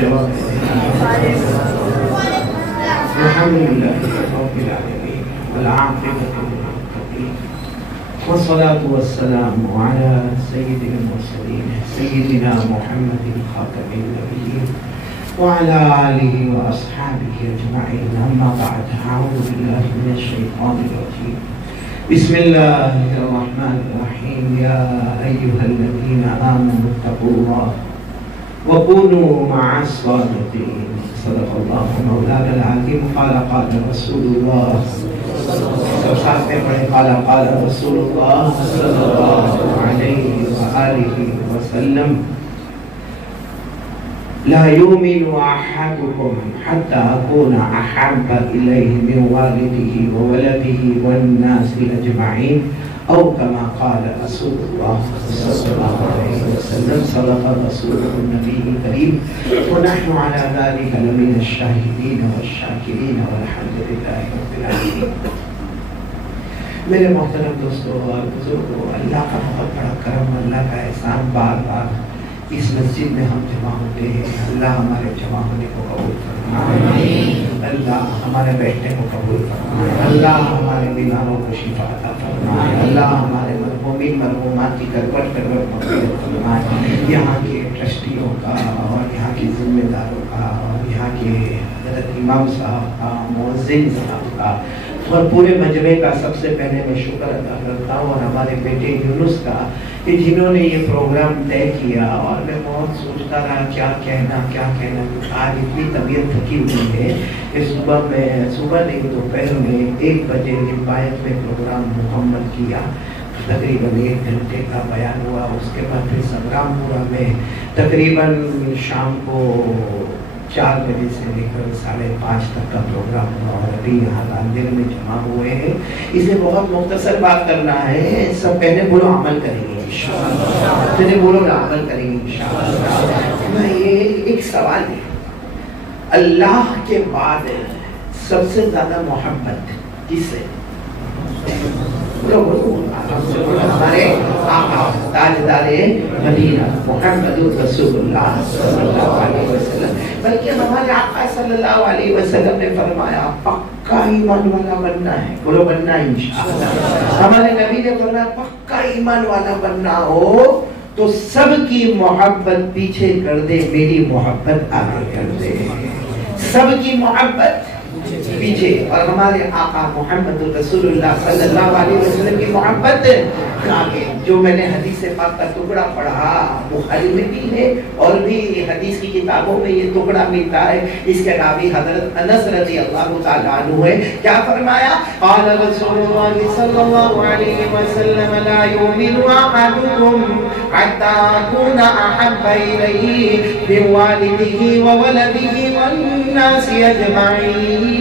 جواب الحمدللہ رب العالمین والعاقبۃ للمتقین والصلاة والسلام على سید المرسلین سیدنا محمد خاتم النبیین وعلى آلہ واصحابہ اجمعین اما بعد اعوذ باللہ من الشیطان الرجیم بسم اللہ الرحمن الرحیم یا ایہا الذین آمنوا اتقوا اللہ وكونوا مع الصادقين صدق الله مولانا العظيم قال رسول الله قال رسول الله صلى الله عليه وآله وسلم لا يؤمن أحدكم حتى أكون أحب إليه من والده وولده والناس أجمعين أو كما قال رسول الله صلى الله عليه وسلم صدق رسوله النبي الكريم ونحن على ذلك لمن الشاهدين والشاكرين والحمد لله رب العالمين. میرے محترم دوستو اور بزرگوں، اللہ کا بہت بڑا کرم، اللہ کا احسان، بار بار اس مسجد میں ہم جمع ہوتے ہیں. اللہ ہمارے جمع ہونے کو قبول فرمائے، اللہ ہمارے بیٹھنے کو قبول فرمائے، اللہ ہمارے بیماروں کو شفا عطا فرمائے، اللہ ہمارے مرحومین مرحومات کی کروٹ مغفرت فرمائے. یہاں کے ٹرسٹیوں کا اور یہاں کے ذمہ داروں کا اور یہاں کے حضرت امام صاحب کا، مؤذن صاحب کا اور پورے مجمع کا سب سے پہلے میں شکر ادا کرتا ہوں، اور ہمارے بیٹے یونس کا کہ جنہوں نے یہ پروگرام طے کیا. اور میں بہت سوچتا رہا کیا کہنا. آج اتنی طبیعت تھکی ہوئی ہے کہ صبح نہیں دوپہر میں 1 بجے روایت میں پروگرام مکمل کیا. تقریباً 1 گھنٹے کا بیان ہوا. اس کے بعد پھر سنگرام پورا میں تقریباً شام کو 4 بجے سے لے کر 5:30 تک کا پروگرام ہوا، اور ابھی یہاں راندر میں جمع ہوئے ہیں. اسے بہت مختصر بات کرنا ہے. سب پہلے بولو عمل کریں گے انشاءاللہ. پہلے بولو عمل کریں گے انشاءاللہ. میں یہ ایک سوال ہے، اللہ کے بعد سب سے زیادہ محبت کس سے؟ ہمارے آقا تاجدار مدینہ محمد رسول اللہ صلی اللہ علیہ وسلم. بلکہ ہمارے آقا صلی اللہ علیہ وسلم نے فرمایا پکا ایمان والا بننا ہے. بولو بننا ہے انشاءاللہ. ہمارے نبی نے فرمایا پکا ایمان والا بننا ہو تو سب کی محبت پیچھے کر دے، میری محبت آگے کر دے. سب کی محبت پیچھے، اور ہمارے آقا محمد رسول اللہ صلی اللہ علیہ وسلم کی محبت آگے. جو میں نے حدیث پاک کا ٹکڑا پڑھا، بخاری میں بھی ہے اور بھی حدیث کی کتابوں میں یہ ٹکڑا ملتا ہے. اس کے راوی حضرت انس رضی اللہ تعالیٰ عنہ ہے. کیا فرمایا؟ قال رسول اللہ صلی اللہ علیہ وسلم لا یؤمن احدکم حتی اکون احب الیہ من والدہ وولدہ والناس اجمعین.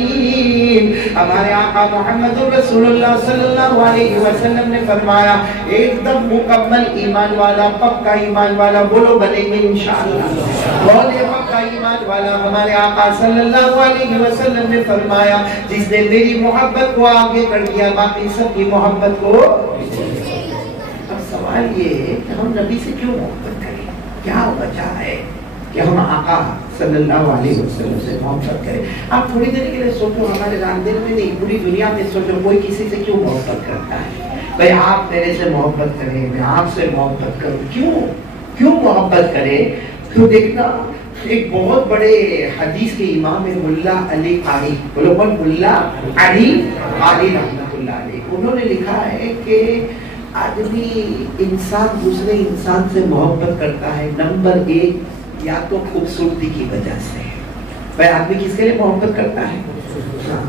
ہمارے آقا محمد رسول اللہ صلی اللہ علیہ وسلم نے فرمایا ایک دم مکمل ایمان والا، پکا ایمان والا، بولو بنے گے انشاءاللہ. بولے پکا ایمان والا. ہمارے آقا صلی اللہ علیہ وسلم نے فرمایا جس نے میری محبت کو آگے کر دیا باقی سب کی محبت کو. اب سوال یہ ہے کہ ہم نبی سے کیوں محبت کریں؟ کیا وجہ ہے کہ ہم آقا صلی اللہ علیہ وسلم سے محبت کریں؟ آپ تھوڑی دیر کے لیے سوچو، ہمارے راندر میں نہیں پوری دنیا میں سوچو کوئی کسی سے کیوں محبت کرتا ہے؟ بھئی آپ میرے سے محبت کریں، میں آپ سے محبت کروں. کیوں محبت کریں؟ تو دیکھنا ایک بہت بڑے حدیث کے امام ملا علی قاری، بولو کون؟ ملا علی قاری رحمۃ اللہ علیہ. انہوں نے لکھا ہے کہ آدمی انسان دوسرے انسان سے محبت کرتا ہے نمبر 1 یا تو خوبصورتی کی وجہ سے. بھائی آدمی کس کے لیے محبت کرتا ہے؟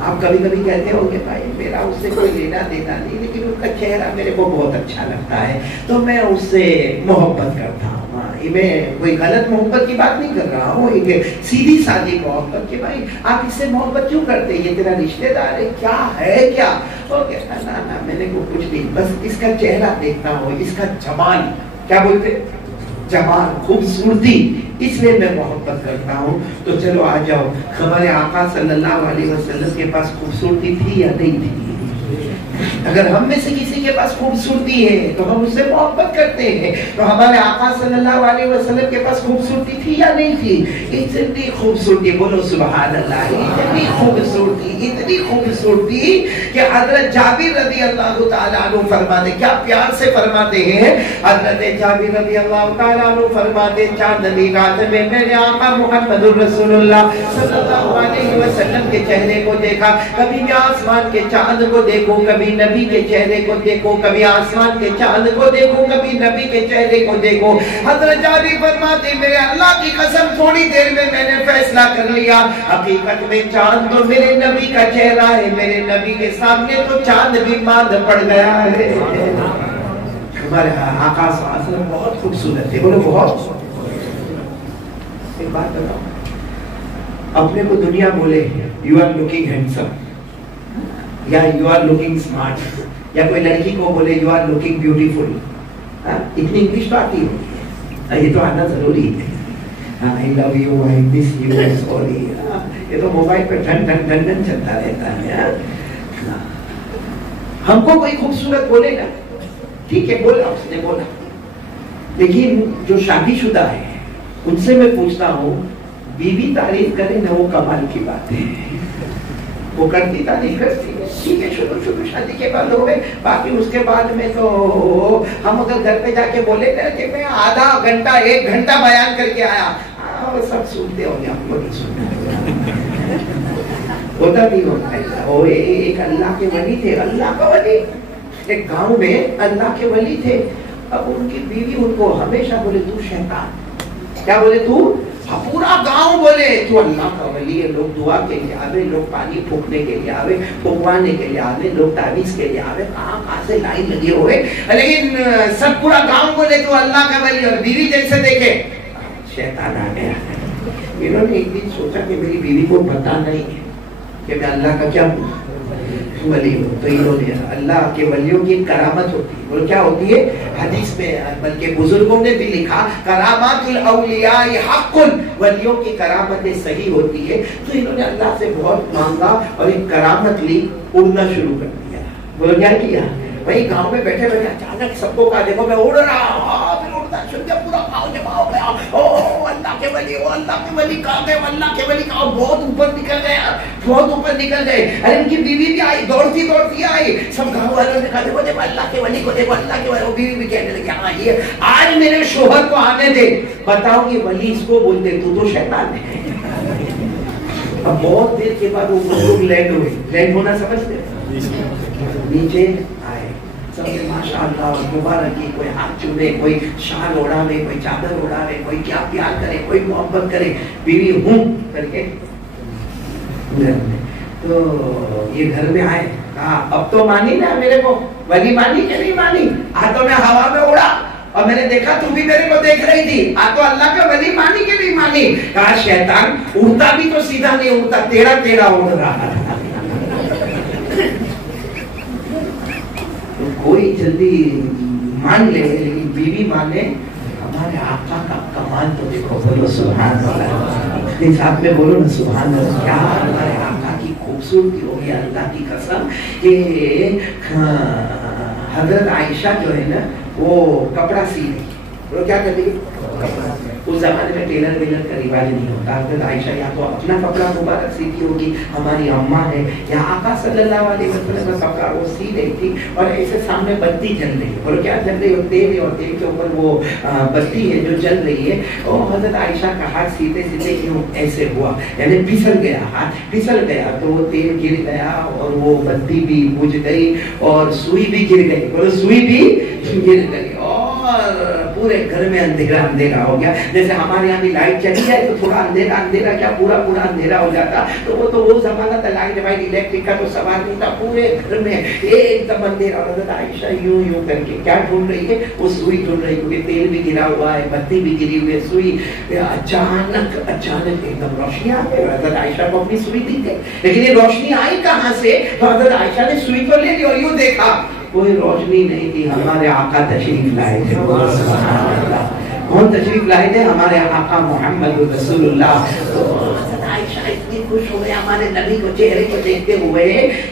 آپ کبھی کبھی کہتے ہو کہ بھائی میرا اس سے کوئی لینا دینا نہیں، لیکن ان کا چہرہ میرے کو بہت اچھا لگتا ہے تو میں اس سے محبت کرتا ہوں. میں کوئی غلط محبت کی بات نہیں کر رہا ہوں، ایک سیدھی سادی محبت کہ بھائی آپ اس سے محبت کیوں کرتے ہیں؟ یہ تیرا رشتہ دار ہے کیا ہے کیا؟ وہ کہتا نا میں نے کو کچھ نہیں، بس اس کا چہرہ دیکھتا ہوں، اس کا جمال، کیا بولتے جمال، خوبصورتی، اس لیے میں محبت کرتا ہوں. تو چلو آ جاؤ، ہمارے آقا صلی اللہ علیہ وسلم کے پاس خوبصورتی تھی یا نہیں تھی؟ اگر ہم میں سے کسی کے پاس خوبصورتی ہے تو ہم اس سے محبت کرتے ہیں. تو ہمارے آقا صلی اللہ علیہ وسلم کے پاس خوبصورتی تھی یا نہیں تھی؟ اتنی خوبصورتی، بولو سبحان اللہ، اتنی خوبصورتی کہ حضرت جابر رضی اللہ تعالیٰ عنہ فرماتے، کیا پیار سے فرماتے ہیں حضرت جابر رضی اللہ تعالیٰ عنہ فرماتے، چاندنی رات میں میرے آقا محمد الرسول اللہ صلی اللہ علیہ وسلم کے چہرے کو دیکھا. کبھی میں آسمان کے چاند کو دیکھوں، کبھی نبی کے چہرے کو دیکھوں، کبھی آسمان کے چاند کو دیکھوں، کبھی نبی کے چہرے کو دیکھوں. حضرت جابر فرماتے میرے اللہ کی قسم تھوڑی دیر میں نے فیصلہ کر لیا، حقیقت میں چاند تو میرے نبی کا چہرہ ہے، میرے نبی کے سامنے تو چاند بھی ماند پڑ گیا ہے. ہمارے آقا صلی اللہ علیہ وسلم بہت خوبصورت تھے، بولو بہت. ایک بات بتاؤ، اپنے کو دنیا بولے یو آر لوکنگ ہینڈسم یا یو آر لوکنگ اسمارٹ، یا کوئی لڑکی کو بولے یو آر لوکنگ بیوٹیفل، اتنی انگلش تو آتی ہے، یہ تو آنا ضروری ہے. I love you, I miss you, I'm sorry. یہ تو موبائل پہ ٹھن ٹھن ٹھن ٹھن چلتا رہتا ہے. ہم کو کوئی خوبصورت بولے گا ٹھیک ہے، بولا اس نے بولا، لیکن جو شادی شدہ ہے ان سے میں پوچھتا ہوں، بیوی تعریف کرے نہ وہ کمال کی بات ہے. وہ کرتی تعریف کرتی ہے ٹھیک ہے، شروع شادی کے بعد ہو گئے، باقی اس کے بعد میں تو ہم اگر گھر پہ جا کے بولے نا کہ میں آدھا گھنٹہ 1 گھنٹہ بیان کر کے آیا، وہ سب سنتے ہوں گے، ہم کو نہیں سننا ہوتا نہیں ہوتا ہے. اور ایک اللہ کے ولی تھے، اللہ کا ولی، ایک گاؤں میں اللہ کے ولی تھے. اب ان کی بیوی ان کو ہمیشہ بولے تو شیطان، کیا بولے تو؟ پورا گاؤں بولے تو اللہ کا ولی ہے. لوگ دعا کے لیے آوے، لوگ پانی پھونکنے کے لیے آوے، پھونکوانے کے لیے آوے، لوگ تعویذ کے لیے آوے، کہاں سے لائن لگے ہوئے، لیکن سب پورا گاؤں بولے تو اللہ کا ولی. اور بیوی جیسے دیکھے شیطان آ گیا. انہوں نے ایک دن سوچا کہ میری بیوی کو پتا نہیں ہے کہ میں اللہ کا کیا ولی ہوں. تو انہوں نے اللہ کے ولیوں کی کرامت ہوتی ہے، وہ کیا ہوتی ہے حدیث میں، بلکہ بزرگوں نے بھی لکھا کرامات الاولیاء حق، ولیوں کی کرامتیں صحیح ہوتی ہے. تو انہوں نے اللہ سے بہت مانگا اور ایک کرامت لی، اڑنا شروع کر دیا. وہ کیا کیا؟ وہی گاؤں میں بیٹھے بیٹھے اچانک سب کو کہا دیکھو میں اڑ رہا، پھر اڑتا سن کے پورا گاؤں جمع ہو گیا. او اللہ کے ولی، او اللہ کے ولی کہاں گئے، اللہ کے ولی کہاں، بہت اوپر نکل گیا، بہت اوپر نکل گئے. ارے ان کی بیوی بھی آئی، دوڑتی دوڑتی آئی. سب گاؤں والوں نے کہا دیکھو دیکھو اللہ کے ولی کو دیکھو، اللہ کے ولی. بیوی بھی کہنے لگی ہاں یہ آج میرے شوہر کو آنے دے. بتاؤ کہ ولی اس کو بولتے تو شیطان ہے. اب بہت دیر کے بعد وہ لوگ لینڈ ہوئے. لینڈ ہونا سمجھتے نیچے آئے سب نے ماشاء اللہ مبارک کی، کوئی ہاتھ چومے، کوئی شال اڑاوے، کوئی چادر اڑاوے، کوئی کیا پیار کرے، کوئی محبت کرے. بیوی ہوں کر کے گھر میں، تو یہ گھر میں آئے، کہا اب تو مانی نا میرے کو، ولی مانی کہ نہیں مانی؟ ہاتھوں میں ہوا میں اڑا اور میں نے دیکھا تو بھی میرے کو دیکھ رہی تھی، تو اللہ کا ولی مانی کہ نہیں مانی؟ کہا شیطان اڑتا بھی تو سیدھا نہیں اڑتا، تیرا تیرا اڑ رہا. کوئی جلدی مان لے لیکن بیوی مانے. ہمارے آقا کا کمال تو دیکھو، بولو سبحان اللہ. اپنے ساتھ میں بولو نا سبحان اللہ. کیا ہمارے آقا کی خوبصورتی ہوگی اللہ کی قسم. کہ حضرت عائشہ جو ہے نا وہ کپڑا سی رہی، وہ کیا کر رہی؟ اس زمانے میں ٹیلر ویلر کا رواج نہیں ہوتا. حضرت عائشہ یا تو اپنا کپڑا مبارک سیتی ہوگی، ہماری اماں ہے، یا آقا صلی اللہ علیہ وسلم کا کپڑا وہ سی رہی تھی. اور ایسے سامنے بتی جل رہی ہے، اور کیا جل رہی ہے؟ تیل ہے، اور تیل کے اوپر وہ بتی ہے جو جل رہی ہے. اور حضرت عائشہ کا ہاتھ سیتے سیتے کیوں ایسے ہوا، یعنی پھسل گیا، ہاتھ پھسل گیا تو وہ تیل گر گیا اور وہ بتی بھی بجھ گئی اور سوئی بھی گر گئی، اور سوئی بھی گر گئی اور پورے گھر میں اندھیرا اندھیرا ہو گیا. جیسے ہمارے یہاں بھی لائٹ چلی جائے تو تھوڑا اندھیرا اندھیرا کیا پورا پورا اندھیرا ہو جاتا. تو وہ زمانہ تھا لائٹ وائٹ الیکٹرک کا تو سوال نہیں تھا، پورے گھر میں ایک دم اندھیرا. حضرت عائشہ یوں کر کے کیا ڈھونڈ رہی ہے؟ وہ سوئی ڈھونڈ رہی ہے، کیونکہ تیل بھی گرا ہوا ہے، بتی بھی گری ہوئی ہے. سوئی اچانک ایک دم روشنی آ گئی. حضرت عائشہ کو اپنی سوئی دکھ گئی، لیکن یہ روشنی آئی کہاں سے؟ تو حضرت عائشہ نے سوئی تو لے لی اور یوں دیکھا کوئی روشنی نہیں تھی. ہمارے آقا تشریف لائے تھے. کون تشریف لائے تھے؟ ہمارے آقا محمد رسول اللہ. تو حضرت عائشہ اتنی خوش ہو گئے ہمارے نبی کو چہرے کو دیکھتے ہوئے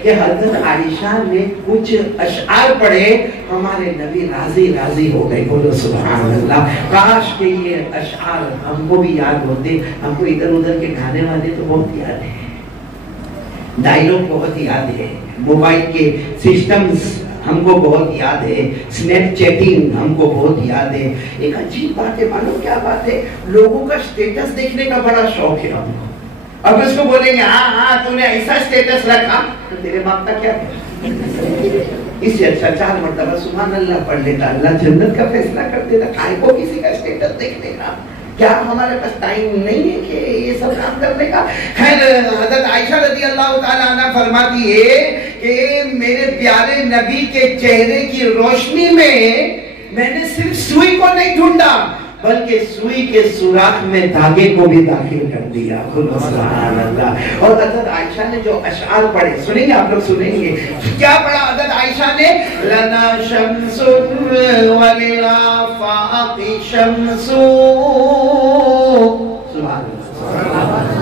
کہ حضرت عائشہ نے کچھ اشعار پڑھے، ہمارے نبی راضی راضی ہو گئے. بولو سبحان اللہ. کاش کہ یہ اشعار ہم کو بھی یاد ہوتے. ہم کو ادھر ادھر کے گانے والے تو بہت یاد ہیں، ڈائلاگ بہت یاد ہے، موبائل کے سسٹمز ہم کو بہت یاد ہے، سنیپ چیٹنگ ہم کو بہت یاد ہے. ایک عجیب بات ہے، معلوم کیا بات ہے، لوگوں کا سٹیٹس دیکھنے کا بڑا شوق ہے ہم کو. اب اس کو بولیں گے ہاں ہاں تو نے ایسا سٹیٹس رکھا، تو تیرے باپ کا کیا ہے؟ اس سے اچھا 4 مرتبہ سبحان اللہ پڑھ لیتا، اللہ جنت کا فیصلہ کر دیتا. کائے کو کسی کا سٹیٹس دیکھنے کا؟ کیا ہمارے پاس ٹائم نہیں ہے کہ یہ سب کام کرنے کا؟ خیر حضرت عائشہ رضی اللہ تعالیٰ عنہ فرماتی ہے کہ میرے پیارے نبی کے چہرے کی روشنی میں نے صرف سوئی کو نہیں ڈھونڈا بلکہ سوئی کے سوراخ میں دھاگے کو بھی داخل کر دیا. سبحان اللہ. اور حضرت عائشہ نے جو اشعار پڑھے سنیں گے آپ لوگ، سنیں گے کیا پڑھا حضرت عائشہ نے؟ لنا شمس وللآفاق شمس. سبحان اللہ.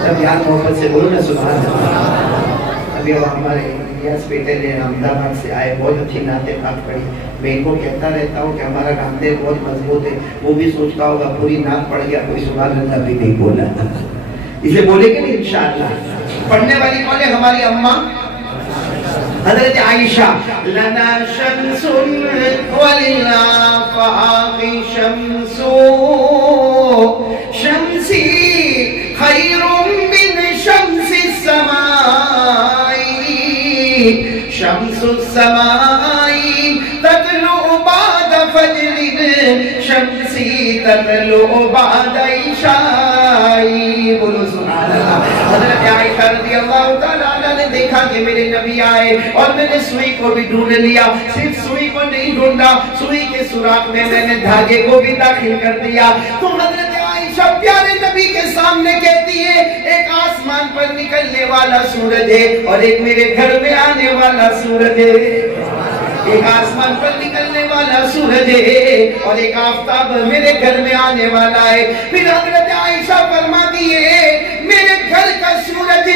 سب یاد محبت سے بولو نا سبحان اللہ. ابھی ہمارے یس بیٹے نے احمد آباد سے آئے، بہت اچھی نعتیں پاک پڑھی. میں ان کو کہتا رہتا ہوں کہ ہمارا نعتیں بہت مضبوط ہے. وہ بھی سوچتا ہوگا پوری نعت پڑھ گیا، کوئی سبحان اللہ بھی نہیں بولا. اسے بولے کہ نہیں انشاءاللہ. پڑھنے والی کون ہے؟ ہماری اماں حضرت عائشہ. لنا شمس وللآفاق شمس شمسی خیر من شمس السماء شمس السماء تطلع بعد فجر شمسی تطلع بعد عشاء. بولو سبحان اللہ. حضرت عائشہ رضی اللہ تعالیٰ عنہ نے دیکھا کہ میرے نبی آئے اور میں نے سوئی کو بھی ڈھونڈ لیا. صرف سوئی کو نہیں ڈھونڈا، سوئی کے سوراخ میں نے دھاگے کو بھی داخل کر دیا. تو حضرت عائشہ پیارے نبی کے سامنے کہتی ہے ایک آسمان پر نکلنے والا سورج ہے اور ایک میرے گھر میں آنے والا سورج ہے. ایک آسمان پر نکلنے والا سورج ہے اور ایک آفتاب میرے گھر میں آنے والا ہے. پھر حضرت عائشہ فرماتی ہے میرے گھر کا سورج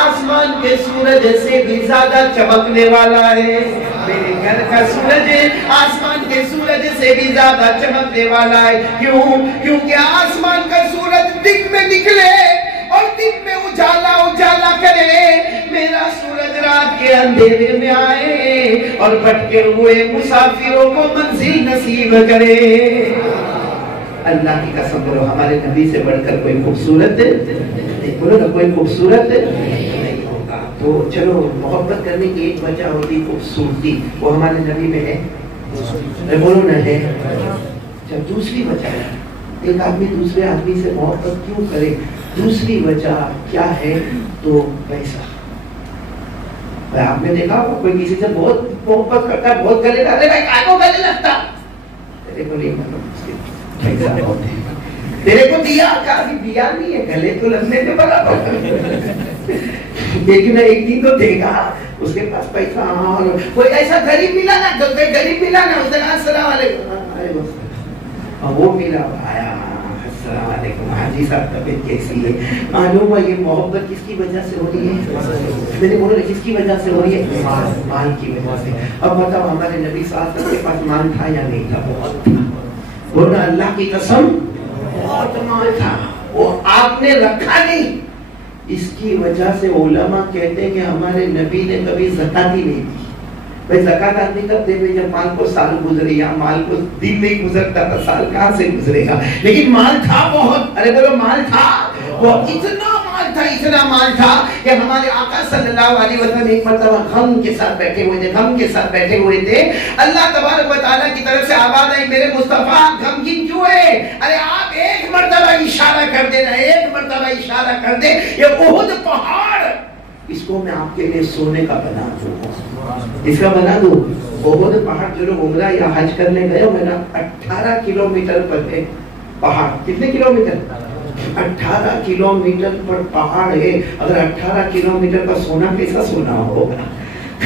آسمان کے سورج سے بھی زیادہ چمکنے والا ہے. میرے گھر کا سورج آسمان کے سورج سے بھی زیادہ چمکنے والا ہے. کیوں؟ کیونکہ آسمان کا سورج دن میں نکلے اور دن میں اجالا اجالا کرے، میرا سورج رات کے اندھیرے میں آئے اور بھٹکے ہوئے مسافروں کو منزل نصیب کرے. اللہ کی قسم کرو ہمارے نبی سے بڑھ کر کوئی خوبصورت بولو نا، کوئی خوبصورت نہیں ہوگا. تو چلو محبت کرنے کی ایک وجہ ہوتی خوبصورتی، وہ ہمارے نبی میں ہے، بولو نا ہے. جب دوسری وجہ ہے ایک آدمی دوسرے آدمی سے محبت کیوں کرے، دوسری وجہ کیا ہے تو پیسہ. آپ نے دیکھا ہوگا کوئی کسی سے بہت محبت کرتا ہے، بہت گلے لگتا ہے، بھائی کائے کو گلے لگتا، تیرے کو نہیں معلوم تیرے کو دیا کافی دیا نہیں ہے، گلے تو لگنے میں برابر لیکن ایک دن تو دے گا، اس کے پاس پیسہ. کوئی ایسا غریب ملا نا، غریب ملا نا، اس نے کہا السلام علیکم، وہ ملا آیا السلام علیکم حاجی صاحب طبیعت کیسی ہے. معلوم ہوا یہ محبت کس کی وجہ سے ہو رہی ہے؟ میں نے بولا کس کی وجہ سے ہو رہی ہے؟ مال کی وجہ سے. اب بتاؤ ہمارے نبی صلی اللہ علیہ وسلم کے پاس مال تھا یا نہیں تھا؟ بہت تھا. بولنا اللہ کی قسم بہت مال تھا، وہ آپ نے رکھا نہیں. اس کی وجہ سے علماء کہتے ہیں کہ ہمارے نبی نے کبھی زکات ہی نہیں دی. بھائی زکات آدمی کب دے جب مال کو سال گزرے، یا مال کو دن نہیں گزرتا تھا، سال کہاں سے گزرے گا. لیکن مال تھا بہت. ارے بولو مال تھا، وہ اتنا مال تھا، اتنا مال تھا کہ ہمارے آقا صلی اللہ علیہ وسلم ایک مرتبہ غم کے ساتھ بیٹھے ہوئے تھے، غم کے ساتھ بیٹھے ہوئے تھے. اللہ تبارک و تعالیٰ کی طرف سے آواز آئی میرے مصطفیٰ غمگین کیوں ہے؟ ارے آپ ایک مرتبہ اشارہ کر دینا، ایک مرتبہ اشارہ کر دے، یہ احد پہاڑ اس کو میں آپ کے لیے سونے کا بنا دوں. اس کا بنا دوں. احد پہاڑ جو لوگ عمرہ یا حج کرنے گئے ہو میرا 18 کلومیٹر پر ہے پہاڑ. کتنے کلومیٹر؟ 18 کلومیٹر پر پہاڑ ہے. اگر 18 کلومیٹر کا سونا کیسا سونا ہوگا؟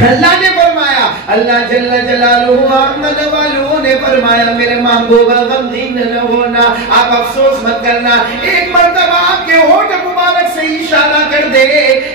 اللہ نے فرمایا، اللہ جل جلالہ احمد والوں نے فرمایا میرے محبوب غمگین نہ ہونا، آپ افسوس مت کرنا. ایک مرتبہ آپ کے ہونٹ مبارک سے اشارہ کر دے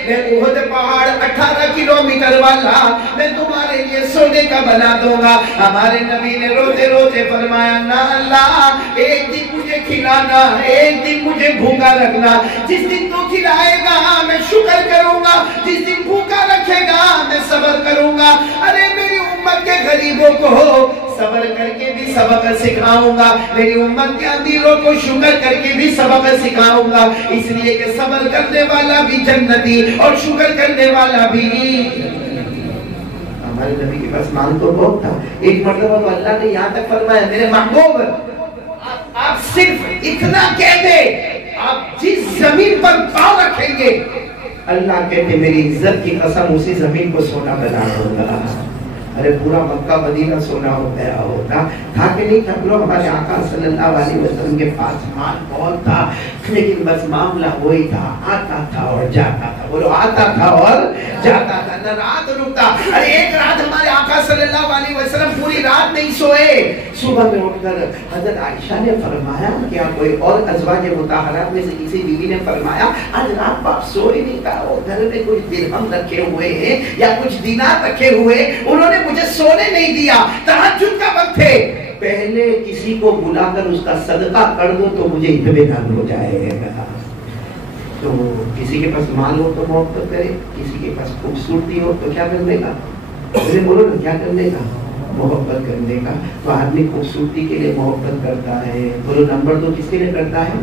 میں احد پہاڑ 18 کلومیٹر والا میں تمہارے لیے سونے کا بنا دوں گا. ہمارے نبی نے روتے روتے فرمایا نہ اللہ، ایک دن مجھے کھلانا، ایک دن مجھے بھوکا رکھنا. جس دن تو کھلائے گا میں شکر کروں گا، جس دن بھوکا رکھے گا میں صبر کروں گا. ارے میری امت کے غریبوں کو صبر کر کے بھی سبق سکھاؤں گا، میری امت کے امیروں کو شکر کر کے بھی سبق سکھاؤں گا، اس لیے کہ صبر کرنے والا بھی جنتی اور شکر کرنے والا بھی. ہمارے نبی کے پاس مال تو بہت تھا. ایک مرتبہ اللہ نے یہاں تک فرمایا میرے محبوب آپ صرف اتنا کہہ دے، آپ جس زمین پر پاؤں رکھیں گے اللہ کہتے میری عزت کی قسم اسی زمین کو سونا بنا دوں گا. ارے پورا مکہ مدینہ سونا ہو گیا ہوتا تھا کہ نہیں تھا؟ لوگ ہمارے آقا صلی اللہ علیہ وسلم کے پاس مال بہت تھا، لیکن بس معاملہ وہی تھا، آتا تھا اور جاتا تھا. بولو آتا تھا اور جاتا تھا، نہ رات رکتا. ارے ایک رات ہمارے آقا صلی اللہ علیہ وسلم پوری رات نہیں سوئے. صبح میں اٹھ کر حضرت عائشہ نے فرمایا کیا کوئی اور ازواج مطہرات میں سے کسی بیوی نے فرمایا آج رات آپ سوئے نہیں تھا، وہ گھر میں کچھ درہم رکھے ہوئے ہیں یا کچھ دینار رکھے ہوئے، انہوں نے مجھے سونے نہیں دیا، تہجد کا وقت ہے، پہلے کسی کو بلا کر اس کا صدقہ کر دو تو مجھے اطمینان ہو جائے گا. تو کسی کے پاس مال ہو تو محبت کرے، کسی کے پاس خوبصورتی ہو تو کیا کرنے کا؟ بولو نا کیا کرنے کا؟ محبت کرنے کا. تو آدمی خوبصورتی کے لیے محبت کرتا ہے. بولو نمبر 2 کس کے لیے کرتا ہے؟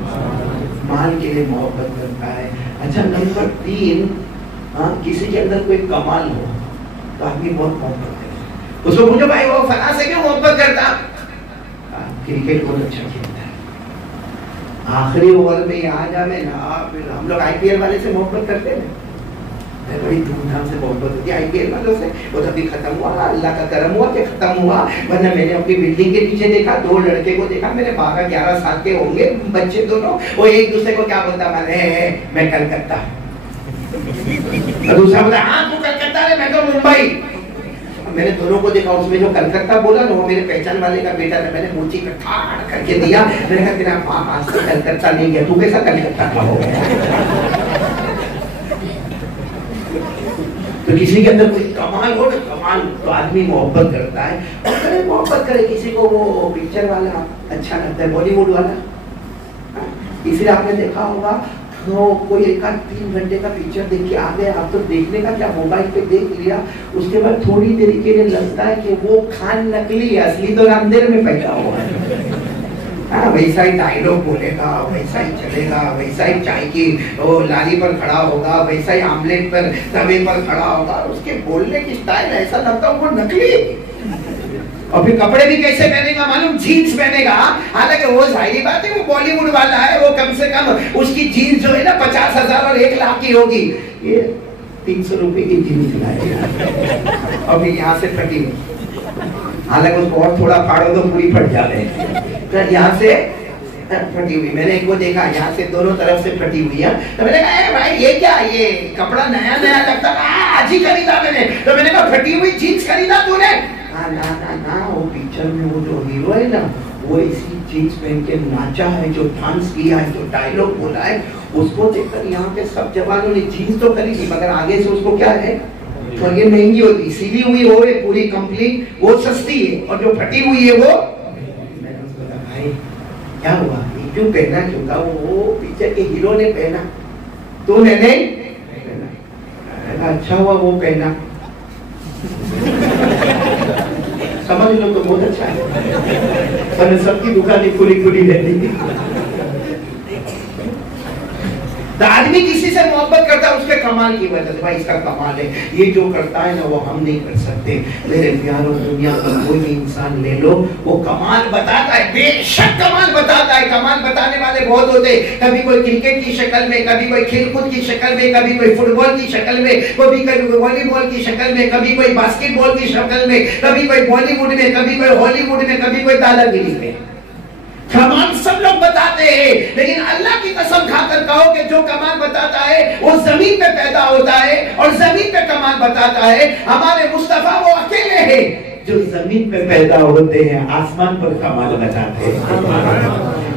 مال کے لیے محبت کرتا ہے. اچھا نمبر 3 کسی کے اندر کوئی کمال ہو تو آدمی بہت محبت کرتا ہے. اس کو پوچھو بھائی وہ فلاں سے کیوں محبت کرتا؟ کرکٹ بہت اچھا کھیلتا ہے، آخری اوور میں آ جاوے نا. پھر ہم لوگ IPL والے سے محبت کرتے ہیں، بڑی دھوم دھام سے محبت ہوتی ہے IPL والوں سے. وہ تبھی ختم ہوا، اللہ کا کرم ہوا کہ ختم ہوا، ورنہ میں نے اپنی بلڈنگ کے پیچھے دیکھا 2 لڑکے کو دیکھا، میرے 12-11 سال کے ہوں گے بچے دونوں، وہ ایک دوسرے کو کیا بولتا میں کلکتہ، دوسرا بولتا ہاں تو کلکتہ ہے، میں تو ممبئی. میں نے دونوں کو دیکھا، اس میں جو کلکتہ بولا نا وہ میرے پہچان والے کا بیٹا تھا. میں نے موچی کا ٹھاڑ کر کے دیا، میں نے کہا تیرا باپ آج تک کلکتہ نہیں گیا، تو کیسا کلکتہ کا ہو گیا؟ تو کسی کے اندر کوئی کمال ہو نا، کمال تو آدمی محبت کرتا ہے. اور کرے محبت کرے. کسی کو وہ پکچر والا اچھا لگتا ہے، بالی ووڈ والا، اس لیے آپ نے دیکھا ہوگا کوئی 1-3 گھنٹے کا پکچر دیکھ کے آ گئے، آپ تو دیکھنے کا کیا موبائل پہ دیکھ لیا، اس کے بعد تھوڑی دیر کے لیے لگتا ہے کہ وہ کھان نکلی ہے، اصلی تو اندھیر میں پیدا ہوا ہے. ویسا ہی ڈائلوگ بولے گا، ویسا ہی چلے گا، ویسا ہی چائے کی لالی پر کھڑا ہوگا، ویسا ہی آملیٹ پر توے پر کھڑا ہوگا. اس کے بولنے کی سٹائل ایسا لگتا ہے وہ نکلی. اور پھر کپڑے بھی کیسے پہنے گا معلوم؟ جینس پہنے گا. حالانکہ وہ ظاہری بات ہے وہ بالی ووڈ والا ہے، وہ کم سے کم اس کی جینس جو ہے نا 50,000 اور 1 لاکھ کی ہوگی. یہ 300 روپے کی جینس لائے گا اور پھر یہاں سے پھٹی ہوئی. حالانکہ اس کو اور تھوڑا پھاڑو تو پوری پھٹ جاتے ہیں. یہاں سے پھٹی ہوئی. میں نے ایک کو دیکھا یہاں سے دونوں طرف سے پھٹی ہوئی ہے. تو میں نے کہا اے بھائی یہ کیا، یہ کپڑا نیا نیا لگتا ہے، آج ہی خریدا میں نے. تو میں نے کہا پھٹی ہوئی جینس خریدا تو نے؟ نا وہ پکچر میں وہ جو ہیرو ہے نا وہ اسی جینس پہن کے ناچا ہے، جو ڈانس کیا ہے، جو ڈائلوگ بولا ہے، اس کو دیکھ کر یہاں پہ سب جوانوں نے جینس تو خریدی مگر آگے سے اس کو کیا ہے، اور یہ مہنگی ہوتی، سیدھی ہوئی ہو پوری کمپلیٹ وہ سستی ہے، اور جو پھٹی ہوئی ہے وہ. میں نے اس کو کہا بھائی کیا ہوا، یہ کیوں پہنا؟ کیوں کہا وہ پکچر کے ہیرو نے پہنا، تو نے نہیں پہنا. اچھا ہوا وہ پہنا، سمجھ لو تو بہت اچھا ہے. سب کی دکانیں کھلی کھلی رہتی تھی. تو آدمی کسی سے محبت کرتا ہے اس کے کمال کی وجہ سے. بھائی اس کا کمال ہے، یہ جو کرتا ہے نا وہ ہم نہیں کر سکتے. میرے پیاروں دنیا کا کوئی بھی انسان لے لو وہ کمال بتاتا ہے، بے شک کمال بتاتا ہے. کمال بتانے والے بہت ہوتے، کبھی کوئی کرکٹ کی شکل میں، کبھی کوئی کھیل کود کی شکل میں، کبھی کوئی فٹ بال کی شکل میں، کبھی کوئی والی بال کی شکل میں، کبھی کوئی باسکٹ بال کی شکل میں، کبھی کوئی بالی ووڈ میں، کبھی کوئی ہالی ووڈ میں، کبھی کوئی دادا گیری میں. کمال سب لوگ بتاتے ہیں، لیکن اللہ کی قسم کھا کر کہو کہ جو کمال بتاتا ہے وہ زمین پہ پیدا ہوتا ہے اور زمین پہ کمال بتاتا ہے. ہمارے مصطفیٰ وہ اکیلے ہیں جو زمین پہ پیدا ہوتے ہیں، آسمان پر کمال بتاتے ہیں.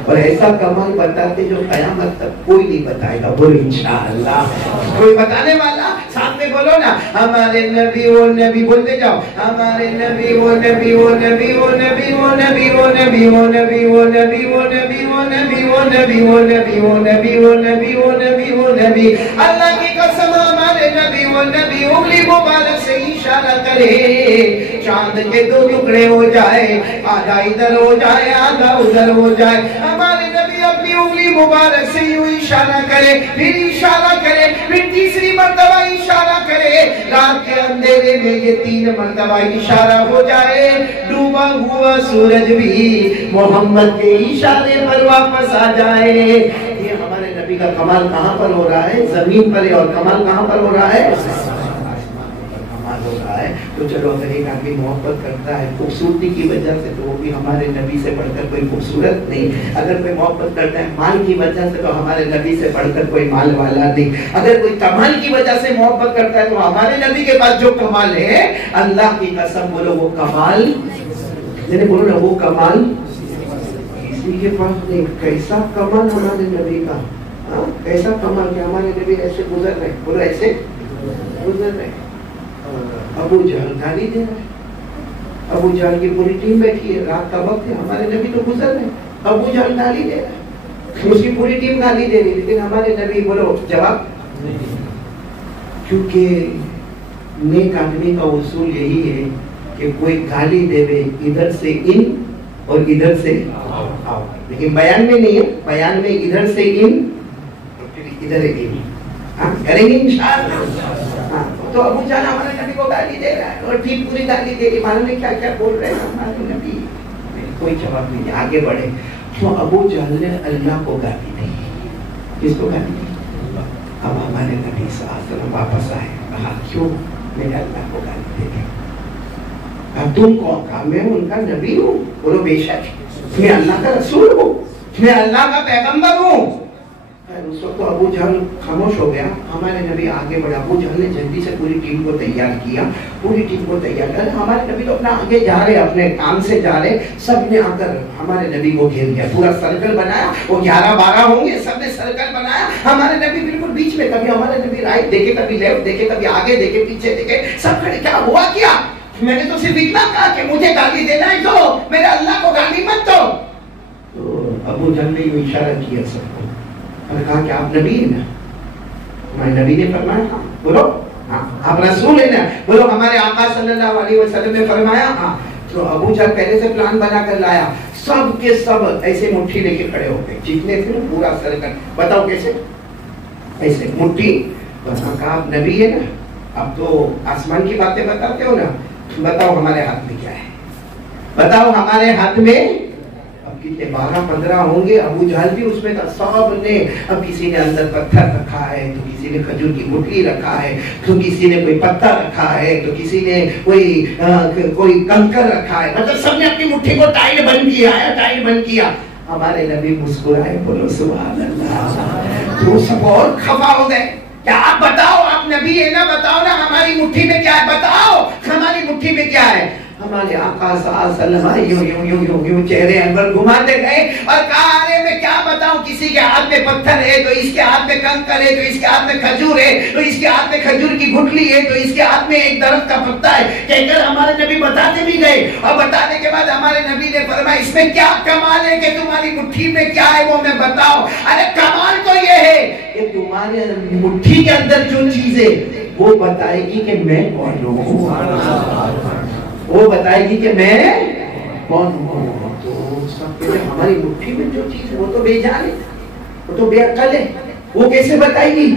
اور ایسا کمال بتاتے جو قیامت تک کوئی نہیں بتائے گا. بولو انشاءاللہ. کوئی بتانے والا ساتھ میں بولو نا, ہمارے نبی وہ نبی, بولتے جاؤ, ہمارے نبی وہ نبی وہ نبی وہ نبی وہ نبی وہ نبی وہ نبی وہ نبی وہ نبی وہ نبی وہ نبی وہ نبی وہ نبی وہ نبی وہ نبی وہ نبی. اللہ کی قسم ہمارے نبی وہ نبی انگلی مبارک سے اشارہ کرے, چاند کے دو ٹکڑے ہو جائے, آدھا ادھر ہو جائے آدھا ادھر ہو جائے, ہمارے نبی اپنی انگلی مبارک سے یوں اشارہ کرے, پھر اشارہ کرے, پھر تیسری مرتبہ اشارہ کرے, رات کے اندھیرے میں یہ 3 مرتبہ اشارہ ہو جائے, ڈوبا ہوا سورج بھی محمد کے اشارے پر واپس آ جائے. یہ ہمارے نبی کا کمال کہاں پر ہو رہا ہے؟ زمین پر ہے. اور کمال کہاں پر ہو رہا ہے؟ ہو رہا ہے. تو چلو اگر ایک آدمی محبت کرتا ہے خوبصورتی کی وجہ سے تو وہ بھی ہمارے نبی سے بڑھ کر کوئی خوبصورت نہیں. اگر کوئی محبت کرتا ہے مال کی وجہ سے تو ہمارے نبی سے بڑھ کر کوئی مال والا نہیں. اگر کوئی کمال کی وجہ سے محبت کرتا ہے تو ہمارے نبی کے پاس جو کمال ہے, اللہ کی قسم بولو وہ کمال, بولو نا وہ کمال کسی کے پاس نہیں. کیسا کمال ہمارے نبی کا, کیسا کمال کہ ہمارے نبی ایسے گزر رہے, بولو ایسے گزر رہے. ابو جہل گالی دے رہا ہے, ابو جہل کی پوری ٹیم بیٹھی ہے, رات کا وقت ہے, ہمارے نبی تو گزر رہے, ابو جہل گالی دے رہا ہے, اس کی پوری ٹیم گالی دے رہی, لیکن ہمارے نبی بولو جواب. کیونکہ نیک آدمی کا اصول یہی ہے کہ کوئی گالی دے دے ادھر سے ان اور ادھر سے آؤ, لیکن بیان میں نہیں ہے, بیان میں ادھر سے ان ادھر ان کریں گے انشاءاللہ. تو ابو جان ہمارے نبی کو گالی دے رہا ہے اور ٹھیک پوری گالی دے رہی, معلوم نہیں کیا کیا بول رہے ہیں ہمارے نبی. کوئی جواب نہیں, آگے بڑھے. تو ابو جہل نے اللہ کو گالی دی. کس کو گالی دی؟ اب ہمارے نبی صلی اللہ علیہ وسلم واپس آئے, کہا کیوں میرے اللہ کو گالی دے دی؟ اب تم کون؟ کہا میں ان کا نبی ہوں. بولو بے شک میں اللہ کا رسول ہوں, میں اللہ کا پیغمبر ہوں. اس وقت تو ابو جہل خاموش ہو گیا. ہمارے نبی آگے بڑھا, ابو جہل نے جلدی سے پوری ٹیم کو تیار کیا, پوری ٹیم کو تیار کیا. ہمارے نبی تو اپنا آگے جا رہے, اپنے کام سے جا رہے, سب نے آ کر ہمارے نبی کو گھیر لیا, پورا سرکل بنایا. وہ 11-12 ہوں گے, سب نے سرکل بنایا, ہمارے نبی بالکل بیچ میں. کبھی ہمارے نبی رائٹ دیکھے, کبھی لیفٹ دیکھے, کبھی آگے دیکھے, پیچھے دیکھے, سب کھڑے. کیا ہوا کیا؟ میں نے تو صرف اتنا کہا کہ مجھے گالی دینا ہے تو میرے اللہ کو گالی مت دو. تو ابو جہل نے یوں اشارہ کیا سب کو اور کہا کہ آپ نبی ہیں نا؟ ہمارے نبی نے فرمایا ہاں. بولو ہاں. آپ رسول ہیں نا؟ بولو ہمارے آقا صلی اللہ علیہ وسلم نے فرمایا ہاں. تو ابو جہل پہلے سے پلان بنا کر لایا, سب کے سب ایسے مٹھی لے کے کھڑے ہو گئے, جتنے تھے پورا سرکل. بتاؤ کیسے؟ ایسے مٹھی. بس کہا آپ نبی ہے نا, اب تو آسمان کی باتیں بتاتے ہو نا, بتاؤ ہمارے ہاتھ میں کیا ہے, بتاؤ ہمارے ہاتھ میں. اب کتنے 12-15 ہوں گے, ابو جہل بھی اس میں تھا. سب نے, اب کسی نے اندر پتھر رکھا ہے, تو کسی نے کھجور کی گٹلی رکھا ہے, تو کسی نے کوئی پتھر رکھا ہے, تو کسی نے کوئی کنکر رکھا ہے. مطلب سب نے اپنی مٹھی کو ٹائٹ بند کیا ہے, ٹائٹ بند کیا. ہمارے نبی مسکرائے, بولو سبحان اللہ. تو سب اور خفا ہو گئے. کیا آپ بتاؤ, آپ نبی ہے نا, بتاؤ نا ہماری مٹھی میں کیا ہے, بتاؤ ہماری مٹھی میں کیا ہے. ہمارے آقا صلی اللہ علیہ وسلم یوں چہرے انور گھماتے گئے اور کہا ارے میں کیا بتاؤں, کسی کے ہاتھ میں پتھر ہے, تو اس کے ہاتھ میں کنکر ہے, تو اس کے ہاتھ میں کھجور ہے, تو اس کے ہاتھ میں کھجور کی گٹلی ہے, تو اس کے ہاتھ میں ایک درخت کا پتا ہے. کہہ کر ہمارے نبی بتاتے بھی گئے, اور بتانے کے بعد ہمارے نبی نے فرمایا اس میں کیا کمال ہے کہ تمہاری مٹھی میں کیا ہے وہ میں بتاؤ. ارے کمال تو یہ ہے کہ تمہارے مٹھی کے اندر جو چیز ہے وہ بتائے گی کہ میں کون ہوں, وہ بتائے گی کہ میں کون ہوں. تو سب کے ہماری مٹھی میں جو چیز ہے وہ تو بے جان ہے, وہ تو بے عقل ہے, وہ کیسے بتائے گی؟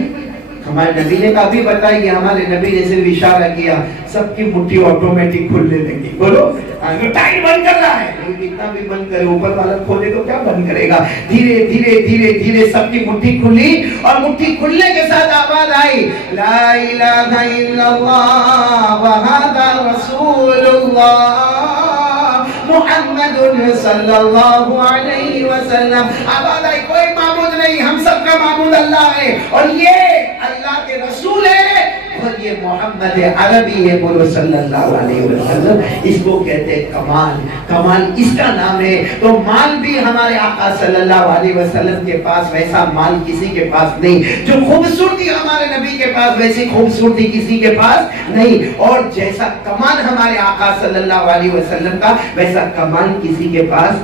ہمارے نبی نے کافی بتائی کہ ہمارے نبی نے صرف اشارہ کیا, سب کی مٹھی آٹومیٹک کھلنے لگی. بولو ٹائٹ بند کر رہا ہے, کتنا بھی بند کرے, اوپر والا کھولے تو کیا بند کرے گا. دھیرے دھیرے دھیرے دھیرے سب کی مٹھی کھلی, اور مٹھی کھلنے کے ساتھ آواز آئی لا الہ الا اللہ وحدہ رسول اللہ محمد صلی اللہ علیہ وسلم. آواز آئی کوئی معبود نہیں, ہم سب کا معبود اللہ ہے, اور یہ اللہ کے رسول ہے, اور یہ محمد عربی ہے، بولو صلی اللہ علیہ وسلم. اس کو کہتے ہیں کمال. کمال اس کا نام ہے. تو مال بھی ہمارے آقا صلی اللہ علیہ وسلم کے پاس ویسا مال کسی کے پاس نہیں. جو خوبصورتی ہمارے نبی کے پاس ویسی خوبصورتی کسی کے پاس نہیں. اور جیسا کمال ہمارے آقا صلی اللہ علیہ وسلم کا ویسا کمال کسی کے پاس.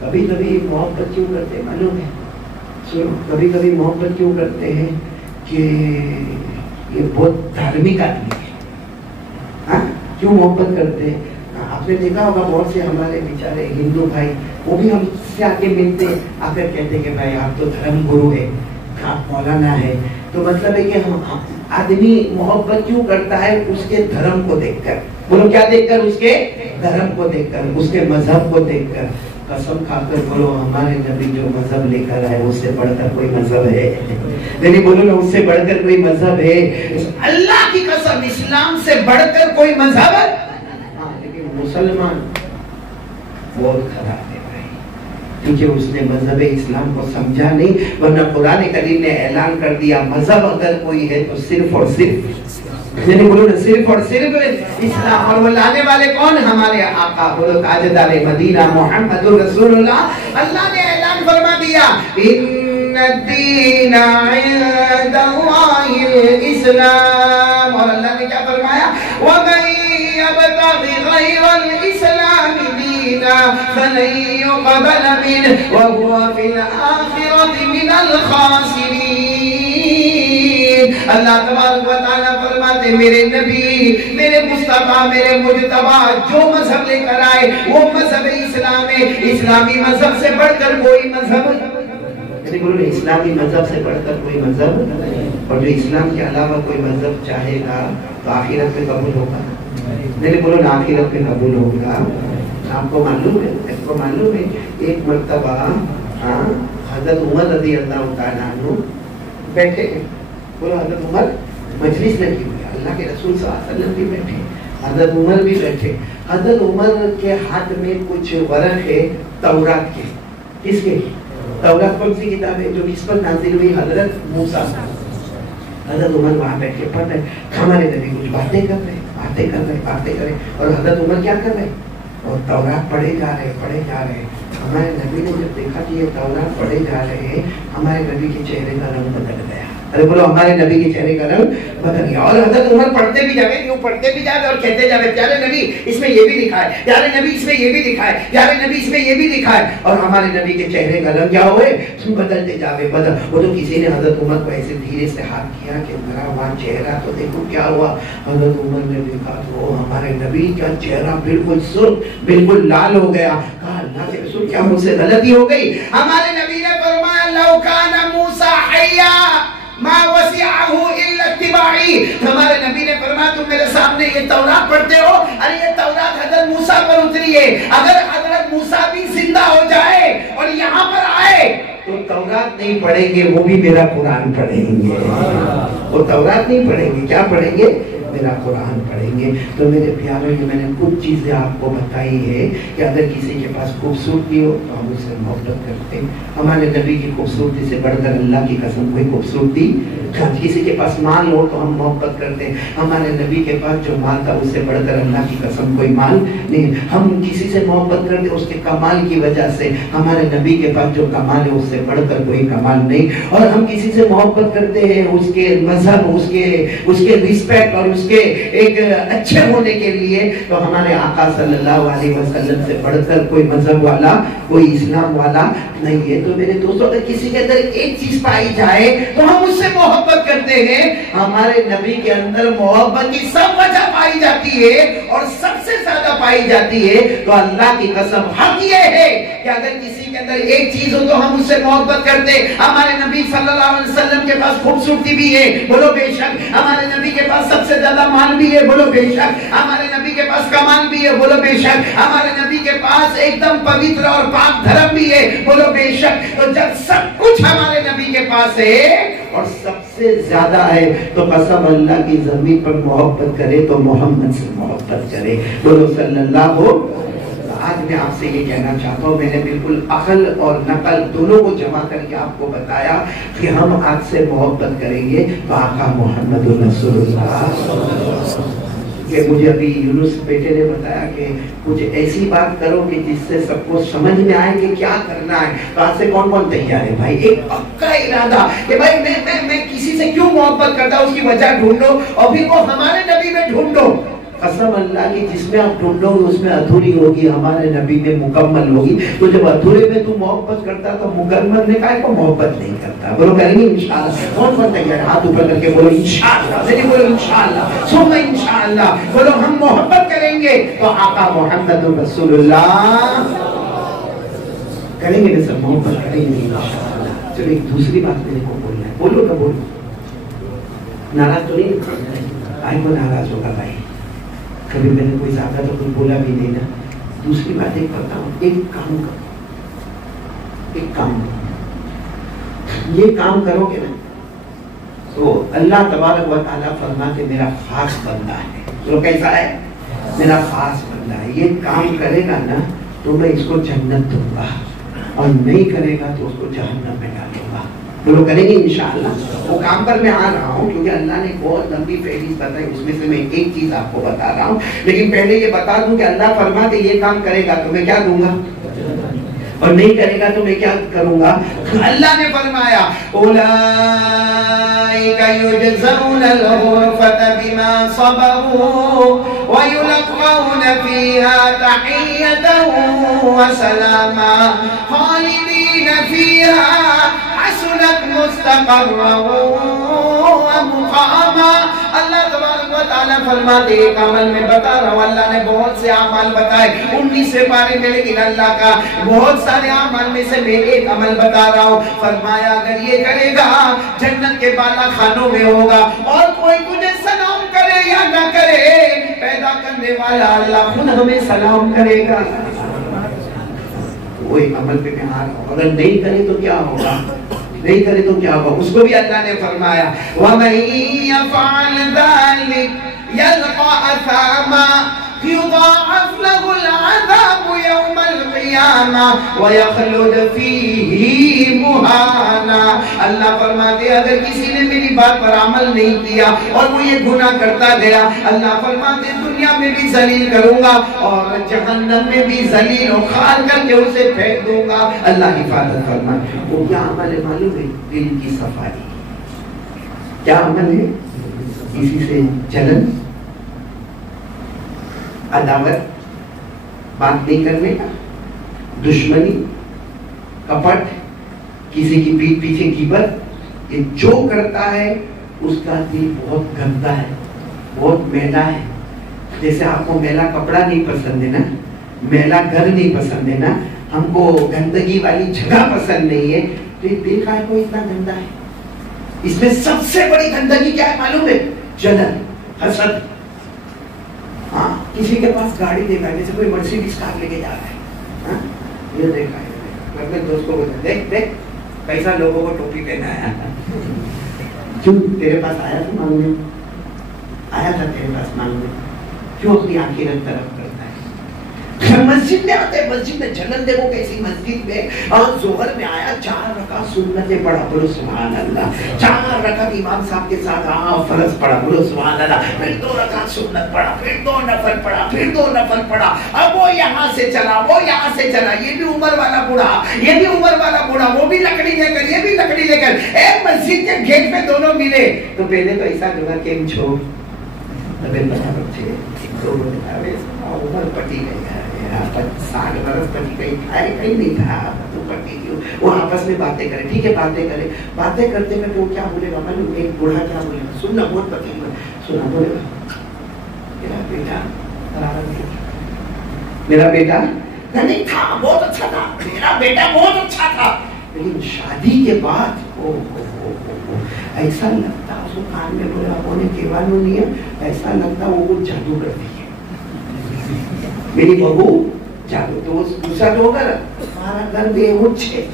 کبھی کبھی محبت کیوں کرتے ہیں معلوم ہے؟ کبھی کبھی محبت کیوں کرتے ہیں کہ یہ بہت دھارمک آدمی ہے. ہاں کیوں محبت کرتے ہیں؟ آپ نے دیکھا ہوگا بہت سے ہمارے بیچارے ہندو بھائی وہ بھی ہم سے آ کے ملتے آ کر کہتے کہ بھائی آپ تو دھرم گرو ہے، آپ مولانا ہے. تو مطلب ہے کہ آدمی محبت کیوں کرتا ہے؟ اس کے دھرم کو دیکھ کر. بولو کیا دیکھ کر؟ اس کے دھرم کو دیکھ کر، اس کے مذہب کو دیکھ کر. قسم کھا کر بولو ہمارے نبی جو مذہب لے کر آئے اس سے بڑھ کر کوئی مذہب ہے نہیں. بولو نا اس سے بڑھ کر کوئی مذہب ہے؟ اللہ کی قسم اسلام سے بڑھ کر کوئی مذہب ہے. لیکن مسلمان بہت خراب ہے بھائی، کیونکہ اس نے مذہب اسلام کو سمجھا نہیں. ورنہ قرآن کریم نے اعلان کر دیا مذہب اگر کوئی ہے تو صرف اور صرف بولو نا صرف اور صرف اسلام. اور وہ لانے والے کون؟ ہمارے آقا بولو تاجدار مدینہ محمد رسول اللہ. اللہ نے اعلان فرما دیا ان الدین عند اللہ الاسلام. اور اللہ نے کیا فرمایا؟ ومن يبتغي غير الاسلام دینا فلن يقبل منه وهو في الآخرة من الخاسرین. اللہ تبارک و تعالیٰ فرماتے میرے نبی، میرے مصطفیٰ، میرے مجتبیٰ جو مذہب لے کر آئے وہ مذہب اسلام ہے. اسلامی مذہب سے بڑھ کر کوئی مذہب اسلامی مذہب سے بڑھ کر کوئی مذہب. اور جو اسلام کے علاوہ کوئی مذہب چاہے گا تو آخرت میں قبول ہوگا. نہیں بولو نا آخرت میں قبول ہوگا. آپ کو معلوم ہے ایک مرتبہ حضرت عمر رضی اللہ تعالیٰ عنہ بیٹھے. بولو حضرت عمر مجلس لگی ہوئی، اللہ کے رسول صلی اللہ علیہ وسلم بھی بیٹھے، حضرت عمر بھی بیٹھے. حضرت عمر کے ہاتھ میں کچھ ورق ہے تورات کے. کس کے؟ تورات کون سی کتاب ہے جو اس پر نازل ہوئی؟ حضرت موسیٰ. حضرت عمر وہاں بیٹھ کے پڑھ رہے. ہمارے نبی کچھ باتیں کر رہے اور حضرت عمر کیا کر رہے؟ اور تورات پڑھے جا رہے. ہمارے نبی نے جب دیکھا کہ یہ تورات پڑھے جا رہے ہیں، ہمارے نبی کے چہرے کا رنگ بدل گیا. ارے بولو ہمارے نبی کے چہرے کا رنگ بدل گیا. اور حضرت عمر پڑھتے بھی جاوے اور کہتے جاوے پیارے نبی اس میں یہ بھی لکھا ہے، پیارے نبی اس میں یہ بھی لکھا ہے، پیارے نبی اس میں یہ بھی لکھا ہے. اور ہمارے نبی کے چہرے کا رنگ کیا ہوئے؟ بدلتے جاوے. وہ تو کسی نے حضرت عمر کو ایسے دھیرے سے ہاتھ کیا کہ ذرا وہاں چہرہ تو دیکھو کیا ہوا. حضرت عمر نے دیکھا تو ہمارے نبی کا چہرہ بالکل سرخ، بالکل لال ہو گیا. کہا اللہ کے رسول کیا مجھ سے غلطی ہو گئی؟ ہمارے نبی نے فرمایا لو کان موسیٰ حیا ما وسعہ الا اتباعی. ہمارے نبی نے فرمایا تم میرے سامنے یہ تورات پڑھتے ہو، ارے یہ تورات حضرت موسیٰ پر اتری ہے. اگر حضرت موسیٰ بھی زندہ ہو جائے اور یہاں پر آئے تو تورات نہیں پڑھیں گے، وہ بھی میرا قرآن پڑھیں گے. وہ تورات نہیں پڑھیں گے، کیا پڑھیں گے؟ میرا قرآن پڑھیں گے. تو میرے پیاروں یہ میں نے کچھ چیزیں آپ کو بتائی ہے کہ اگر کسی کے پاس خوبصورتی ہو تو ہم اس سے محبت کرتے ہیں. ہمارے نبی کی خوبصورتی سے بڑھ کر اللہ کی قسم کوئی خوبصورتی. کسی کے پاس مال ہو تو ہم محبت کرتے ہیں. ہمارے نبی کے پاس جو مال تھا اس سے بڑھ کر اللہ کی قسم کوئی مال نہیں. ہم کسی سے محبت کرتے اس کے کمال کی وجہ سے. ہمارے نبی کے پاس جو کمال ہے اس سے بڑھ کر کوئی کمال نہیں. اور ہم کسی سے محبت کرتے ہیں اس کے مذہب، اس کے رسپیکٹ اور اس کے ایک اچھے ہونے کے لیے. تو ہمارے آقا صلی اللہ علیہ وسلم سے بڑھ کر کوئی مذہب والا، کوئی اسلام والا نہیں ہے. تو میرے دوستوں اگر کسی کے اندر ایک چیز پائی جائے تو ہم اس سے محبت کرتے ہیں. ہمارے نبی کے اندر محبت کی سب وجہ پائی جاتی ہے اور سب سے زیادہ پائی جاتی ہے. تو اللہ کی قسم حق یہ ہے کہ اگر کسی کے اندر ایک چیز ہو تو ہم اس سے محبت کرتے. ہمارے نبی صلی اللہ علیہ وسلم کے پاس خوبصورتی بھی ہے، بولو بے شک. ہمارے نبی کے پاس سب سے زیادہ مال بھی ہے، بولو بے شک. ہمارے نبی کے پاس کمال بھی ہے، بولو بے شک. ہمارے نبی کے پاس ایک دم پوتر اور پاک دھرم بھی ہے، بولو بے شک. تو جب سب کچھ ہمارے نبی کے پاس ہے اور سب سے زیادہ ہے تو قسم اللہ کی زمین پر محبت کرے تو محمد سے محبت کرے. بولو صلی اللہ آج میں آپ سے یہ کہنا چاہتا ہوں، میں نے بالکل عقل اور نقل دونوں کو جمع کر کے آپ کو بتایا کہ ہم آج سے محبت کریں گے تو آقا محمد رسول اللہ کہ مجھے ابھی یونس بیٹے نے بتایا کہ کچھ ایسی بات کرو کہ جس سے سب کو سمجھ میں آئے کہ کیا کرنا ہے. تو آج سے کون کون تیار ہے بھائی؟ ایک پکا ارادہ کہ بھائی میں کسی سے کیوں محبت کرتا ہوں اس کی وجہ ڈھونڈو اور پھر وہ ہمارے نبی میں ڈھونڈو. قسم اللہ کی جس میں آپ ڈھونڈو گے اس میں ادھوری ہوگی، ہمارے نبی میں مکمل ہوگی. تو جب ادھورے میں تو محبت کرتا تو مکمل نے کہا کو محبت نہیں کرتا. بولو کریں گے انشاءاللہ. کون کون تیار؟ ہاتھ اوپر کر کے بولو انشاءاللہ. نہیں بولو انشاءاللہ ثم انشاءاللہ. بولو ہم محبت کریں گے تو آقا محمد رسول اللہ کریں گے. سب محبت کریں گے انشاءاللہ. چلو ایک دوسری بات میرے کو بولنا ہے. بولو نہ بولو. ناراض تو نہیں؟ آئی کو ناراض ہوگا بھائی. کبھی میں نے کوئی زیادہ تو کوئی بولا بھی نہیں نا. دوسری بات ایک بتاؤں، ایک کام کرو، ایک کام کرو، یہ کام کرو کہ نا تو اللہ تبارک و تعالیٰ فرماتے میرا خاص بندہ ہے. تو کیسا ہے؟ میرا خاص بندہ ہے. یہ کام کرے گا نا تو میں اس کو جنت دوں گا اور نہیں کرے گا تو اس کو جہنم میں ڈالوں گا. تو کریں گے انشاءاللہ. وہ کام پر میں آ رہا ہوں کیونکہ اللہ نے بہت لمبی فہرست بتائی، اس میں سے میں ایک چیز آپ کو بتا رہا ہوں. لیکن پہلے یہ بتا دوں کہ اللہ فرماتے یہ کام کرے گا تو میں کیا دوں گا اور نہیں کرے گا تو میں کیا کروں گا. اللہ نے فرمایا اولئک یجزون الغرفة بما صبروا ویلقون فیہا تحیۃ وسلاما خالدین فیہا حسنت مستقرا ومقاما. اللہ تبارک و تعالیٰ فرماتے ایک عمل میں بتا رہا ہوں. اللہ نے بہت سے اعمال بتائے 19 پارے میں، لیکن اللہ کا بہت سارے اعمال میں سے میں ایک عمل بتا رہا ہوں. فرمایا اگر یہ کرے گا جنت کے بالا خانوں میں ہوگا اور کوئی تجھے سلام کرے یا نہ کرے پیدا کرنے والا اللہ خود ہمیں سلام کرے گا. وہی عمل پہ میں آ رہا ہوں. اگر نہیں کرے تو کیا ہوگا؟ نہیں کرے تو کیا ہوگا؟ اس کو بھی اللہ نے فرمایا وَمَن يَفْعَلْ ذَلِكَ يَلْقَ أَثَامًا يُضَاعَفْ لَهُ الْعَذَابُ يَوْمَ الْقِيَامَةِ وَيَخْلُدْ فِيهِ مُهَانًا. اللہ فرماتے اگر کسی نے میری بات پر عمل نہیں کیا اور وہ یہ گناہ کرتا گیا، اللہ فرماتے دنیا میں بھی ذلیل کروں گا اور جہنم میں بھی ذلیل و خوار کر کے اسے پھینک دوں گا. اللہ حفاظت فرمائے. وہ کیا عمل ہے معلوم ہے؟ دل کی صفائی. کیا عمل ہے؟ کسی سے جلن، عداوت، بات نہیں کرنے کا، دشمنی، کپٹ، کسی کی پیٹھ پیچھے غیبت، یہ جو کرتا ہے اس کا دل بہت گندا ہے، بہت میلا ہے. جیسے آپ کو میلا کپڑا نہیں پسند ہے نا، میلا گھر نہیں پسند ہے نا، ہم کو گندگی والی جگہ پسند نہیں ہے، تو یہ دل کا ہے وہ اتنا گندا ہے. اس میں سب سے بڑی گندگی کیا ہے معلوم ہے؟ جلن، حسد. ہاں کسی کے پاس گاڑی دیکھا، جیسے کوئی مرسیڈیز کار لے کے جا رہا ہے، ہاں یہ دیکھا ہے، اپنے دوست کو بولتا دیکھ دیکھ کیسا لوگوں کو ٹوپی پہنایا. کیوں تیرے پاس آیا تھا مانگنے؟ آیا تھا تیرے پاس مانگنے؟ کیوں اپنی آنکھیں طرف کرتا ہے؟ مسجد میں آتے، مسجد میں جلن دیکھو کیسی. مسجد میں ظہر میں آیا، 4 رکعت سنتیں پڑھا، بولو سبحان اللہ. 4 رکعت امام صاحب کے ساتھ فرض پڑھا، بولو سبحان اللہ. پھر 2 رکعت سنت پڑھا، پھر 2 نفل پڑھا، پھر 2 نفل پڑھا. اب وہ یہاں سے چلا، وہ یہاں سے چلا، یہ بھی عمر والا بوڑھا، یہ بھی عمر والا بوڑھا، وہ بھی لکڑی لے کر، یہ بھی لکڑی لے کر. ایک مسجد کے گیٹ پہ دونوں ملے تو پہلے تو ایسا لگا کہ چھو عمر پٹی گئی ہے، 60 برس پٹی گئی، کہیں نہیں تھا تو پٹی کیوں. وہ آپس میں باتیں کرے، ٹھیک ہے باتیں کرے، باتیں کرتے کرتے وہ کیا بولے گا معلوم؟ ایک بوڑھا کیا بولے گا؟ سننا بہت پتی سنا، بولے گا میرا بیٹا میرا بیٹا نہیں تھا، بہت اچھا تھا، میرا بیٹا بہت اچھا تھا، لیکن شادی کے بعد ایسا لگتا اس کو کان میں بولے آپ نے کیوانو نہیں ہے، ایسا لگتا وہ کچھ جادو کر دی ہے میری بہو جادو. تو دوسرا تو ہوگا ہمارا گھر بے ہوش ہے.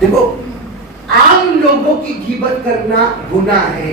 دیکھو عام لوگوں کی غیبت کرنا گناہ ہے،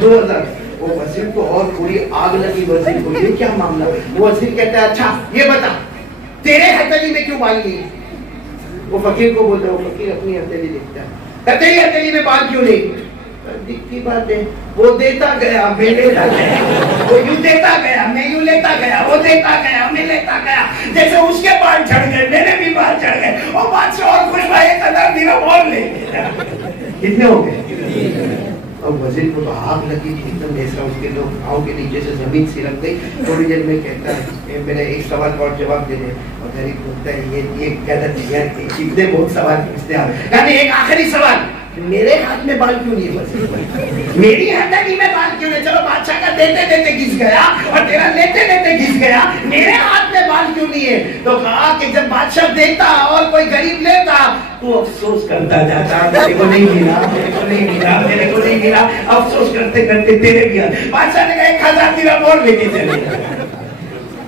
2000 وہ وزیر کو اور پوری آگ لگی وزیر کو، یہ کیا معاملہ؟ وہ وزیر کہتا ہے اچھا یہ بتا تیرے ہتھیلی میں کیوں بال نہیں؟ وہ فقیر کو بولتا ہے، وہ فقیر اپنی ہتھیلی دیکھتا ہے، تیری ہتھیلی میں بال کیوں نہیں؟ دکھتی بات ہے، وہ دیتا گیا میں لیتا گیا، وہ یوں دیتا گیا میں یوں لیتا گیا، وہ دیتا گیا میں لیتا گیا، جیسے اس کے بال جھڑ گئے میرے بھی بال جھڑ گئے، اور بادشاہ اور خوش بھائی 1000 درہم اور لے گیا۔ کتنے ہو گئے؟ اور وزیر کو تو آگ لگی تھی، ایک دم ایسا اس کے لوگ پاؤں کے نیچے سے زمین سرک گئی۔ تھوڑی دیر میں کہتا ہے میرا ایک سوال اور جواب دے دے، اور غریب پوچھتا ہے یہ غلط ہے، کتنے بہت سوال پوچھتے ہیں، یعنی ایک آخری سوال، میرے ہاتھ میں بال کیوں نہیں ہے؟ میری ہتھیلی میں بال کیوں نہیں؟ چلو بادشاہ کا دیتے دیتے گھس گیا اور تیرا لیتے لیتے گھس گیا، میرے ہاتھ میں بال کیوں نہیں ہے؟ تو کہا کہ جب بادشاہ دیتا اور کوئی غریب لیتا تو افسوس کرتا جاتا، میرے کو نہیں ملا، میرے کو نہیں ملا، میرے کو نہیں ملا، افسوس کرتے کرتے تیرے بھی۔ بادشاہ نے کہا 1000 درہم اور لے کے چلے۔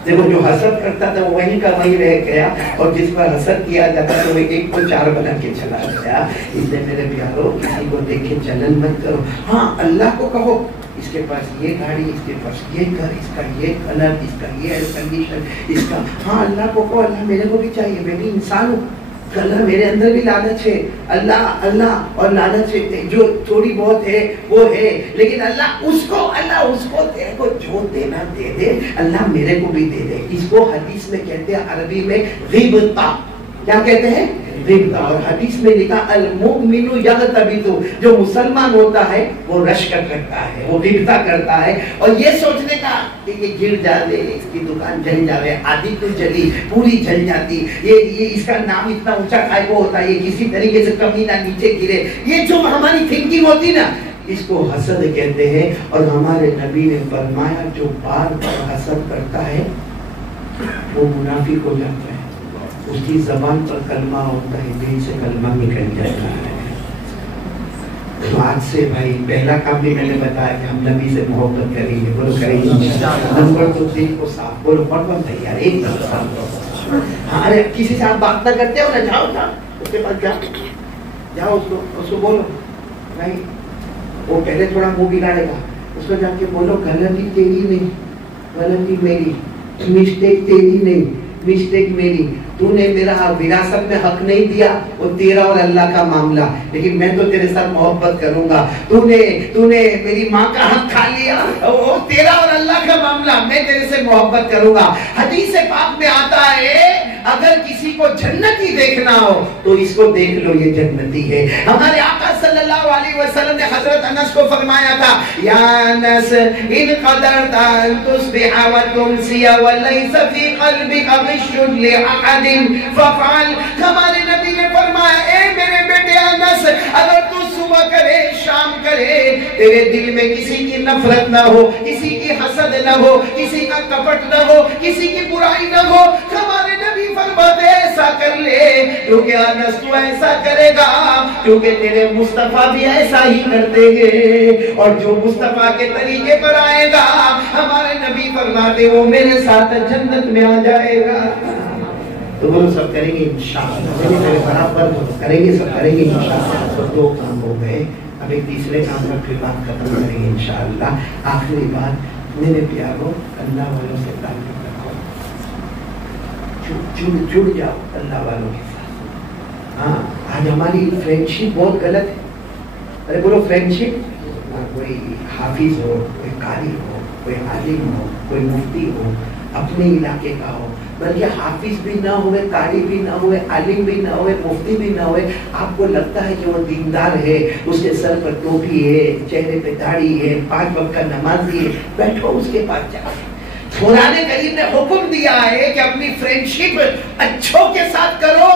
دیکھو جو حسد کرتا تھا وہیں کا وہیں رہ گیا، اور جس پر حسد کیا جاتا تو وہ 1 کو 4 بنا کے چلا گیا۔ اس لیے میرے پیارو کسی کو دیکھ کے جلن مت کرو، ہاں اللہ کو کہو اس کے پاس یہ گاڑی، اس کے پاس یہ گھر، اس کا یہ کلر، اس کا یہ ایئر کنڈیشن، اس کا، ہاں اللہ کو کہو اللہ میرے کو بھی چاہیے، میں بھی انسان ہوں، اللہ میرے اندر بھی لالچ ہے، اللہ اللہ اور لالچ ہے، جو تھوڑی بہت ہے وہ ہے، لیکن اللہ اس کو تیرے کو جو دینا دے دے، اللہ میرے کو بھی دے دے۔ اس کو حدیث میں کہتے ہیں عربی میں غیبتا، کیا کہتے ہیں؟ غیبتا۔ اور حدیث میں لکھا المؤمن یغتبط، جو مسلمان ہوتا ہے وہ رشک کرتا ہے، وہ غیبتا کرتا ہے، اور یہ سوچنے کا کہ یہ گر جائے، اس کی دکان جل جائے، آدھی تو جلی پوری جل جاتی، یہ اس کا نام اتنا اونچا کھائے کو ہوتا ہے، یہ کسی طریقے سے کمی نہ نیچے گرے، یہ جو ہماری تھنکنگ ہوتی نا اس کو حسد کہتے ہیں۔ اور ہمارے نبی نے فرمایا جو بار بار حسد کرتا ہے وہ منافق ہو جاتا ہے، اس کی زبان پر کلمہ ہوتا ہے، دل سے کلمہ نکل جاتا ہے۔ تو آج سے بھائی پہلا کام بھی میں نے بتایا کہ ہم نبی سے محبت کریں گے، بولو کریں گے۔ نمبر 2 دل کو صاف، بولو پڑھو تیار، ایک دم صاف۔ ہاں ارے کسی سے آپ بات نہ کرتے ہو نا، جاؤ نا اس کے پاس جاؤ، اس کو بولو نہیں، وہ پہلے تھوڑا منہ بگاڑے گا، اس کو جا کے بولو غلطی تیری نہیں، غلطی میری، مسٹیک تیری نہیں، مسٹیک میری، تو نے میرا وراثت میں حق نہیں دیا، وہ تیرا اور اللہ کا معاملہ، لیکن میں تو تیرے ساتھ محبت کروں گا، تو نے میری ماں کا حق کھا لیا، وہ تیرا اور اللہ کا معاملہ، میں تیرے سے محبت کروں گا۔ حدیث پاک میں آتا ہے اگر کسی کو جنتی دیکھنا ہو تو اس کو دیکھ لو، یہ جنتی ہے۔ ہمارے آقا صلی اللہ علیہ وسلم نے حضرت انس کو فرمایا تھا یا انس ان قدرت ان تصبح وتمسی وليس في قلبك غش لأحد ففعل۔ ہمارے نبی نے فرمایا اے میرے بیٹے انس، اگر تو صبح کرے شام کرے، تیرے دل میں کسی کی نفرت نہ ہو، کسی کی حسد نہ ہو، کسی کا کپٹ نہ ہو، کسی کی برائی نہ ہو، ہمارے نبی فرماتے ایسا کر لے، کیونکہ انس تو ایسا کرے گا کیونکہ تیرے مصطفیٰ بھی ایسا ہی کرتے ہیں، اور جو مصطفیٰ کے طریقے پر آئے گا ہمارے نبی فرماتے وہ میرے ساتھ جنت میں آ جائے گا۔ تو بولو سب کریں گے انشاءاللہ، میرے برابر کریں گے، سب کریں گے انشاءاللہ۔ تو 2 کام ہو گئے، اب ایک تیسرے کام پر پھر بات ختم کریں گے انشاءاللہ۔ آخری بات میرے پیاروں، اللہ والوں سے تعلق رکھو، جڑ جاؤ اللہ والوں کے ساتھ۔ ہاں آج ہماری فرینڈشپ بہت غلط ہے، ارے بولو فرینڈشپ، کوئی حافظ ہو، کوئی قاری ہو، کوئی عالم ہو، کوئی مفتی ہو، اپنے علاقے کا ہو، بلکہ حافظ بھی نہ ہوئے، قاری بھی نہ ہوئے، عالم بھی نہ ہوئے، مفتی بھی نہ ہوئے، آپ کو لگتا ہے کہ وہ دیندار ہے، اس کے سر پر ٹوپی ہے، چہرے پہ داڑھی ہے، 5 وقت کا نمازی ہے، بیٹھو اس کے پاس جا۔ قرآن کریم نے حکم دیا ہے کہ اپنی فرینڈشپ اچھوں کے ساتھ کرو،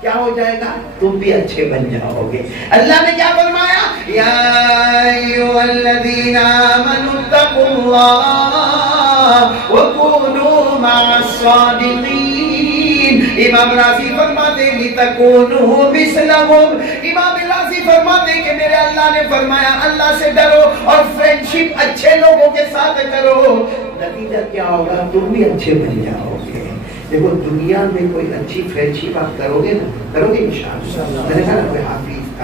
کیا ہو جائے گا؟ تم بھی اچھے بن جاؤ گے۔ اللہ نے کیا فرمایا؟ یا ایھا الذین آمنوا اتقوا اللہ وکونوا مع الصادقین۔ امام راضی فرماتے لتکونوا مثلہم، امام راضی فرماتے کہ میرے اللہ نے فرمایا اللہ سے ڈرو اور فرینڈشپ اچھے لوگوں کے ساتھ کرو، نتیجہ کیا ہوگا؟ تم بھی اچھے بن جاؤ گے۔ دیکھو دنیا میں کوئی اچھی فرینڈشپ آپ کرو گے نا، کرو گے انشاءاللہ۔ میں نے کہا کوئی حافظ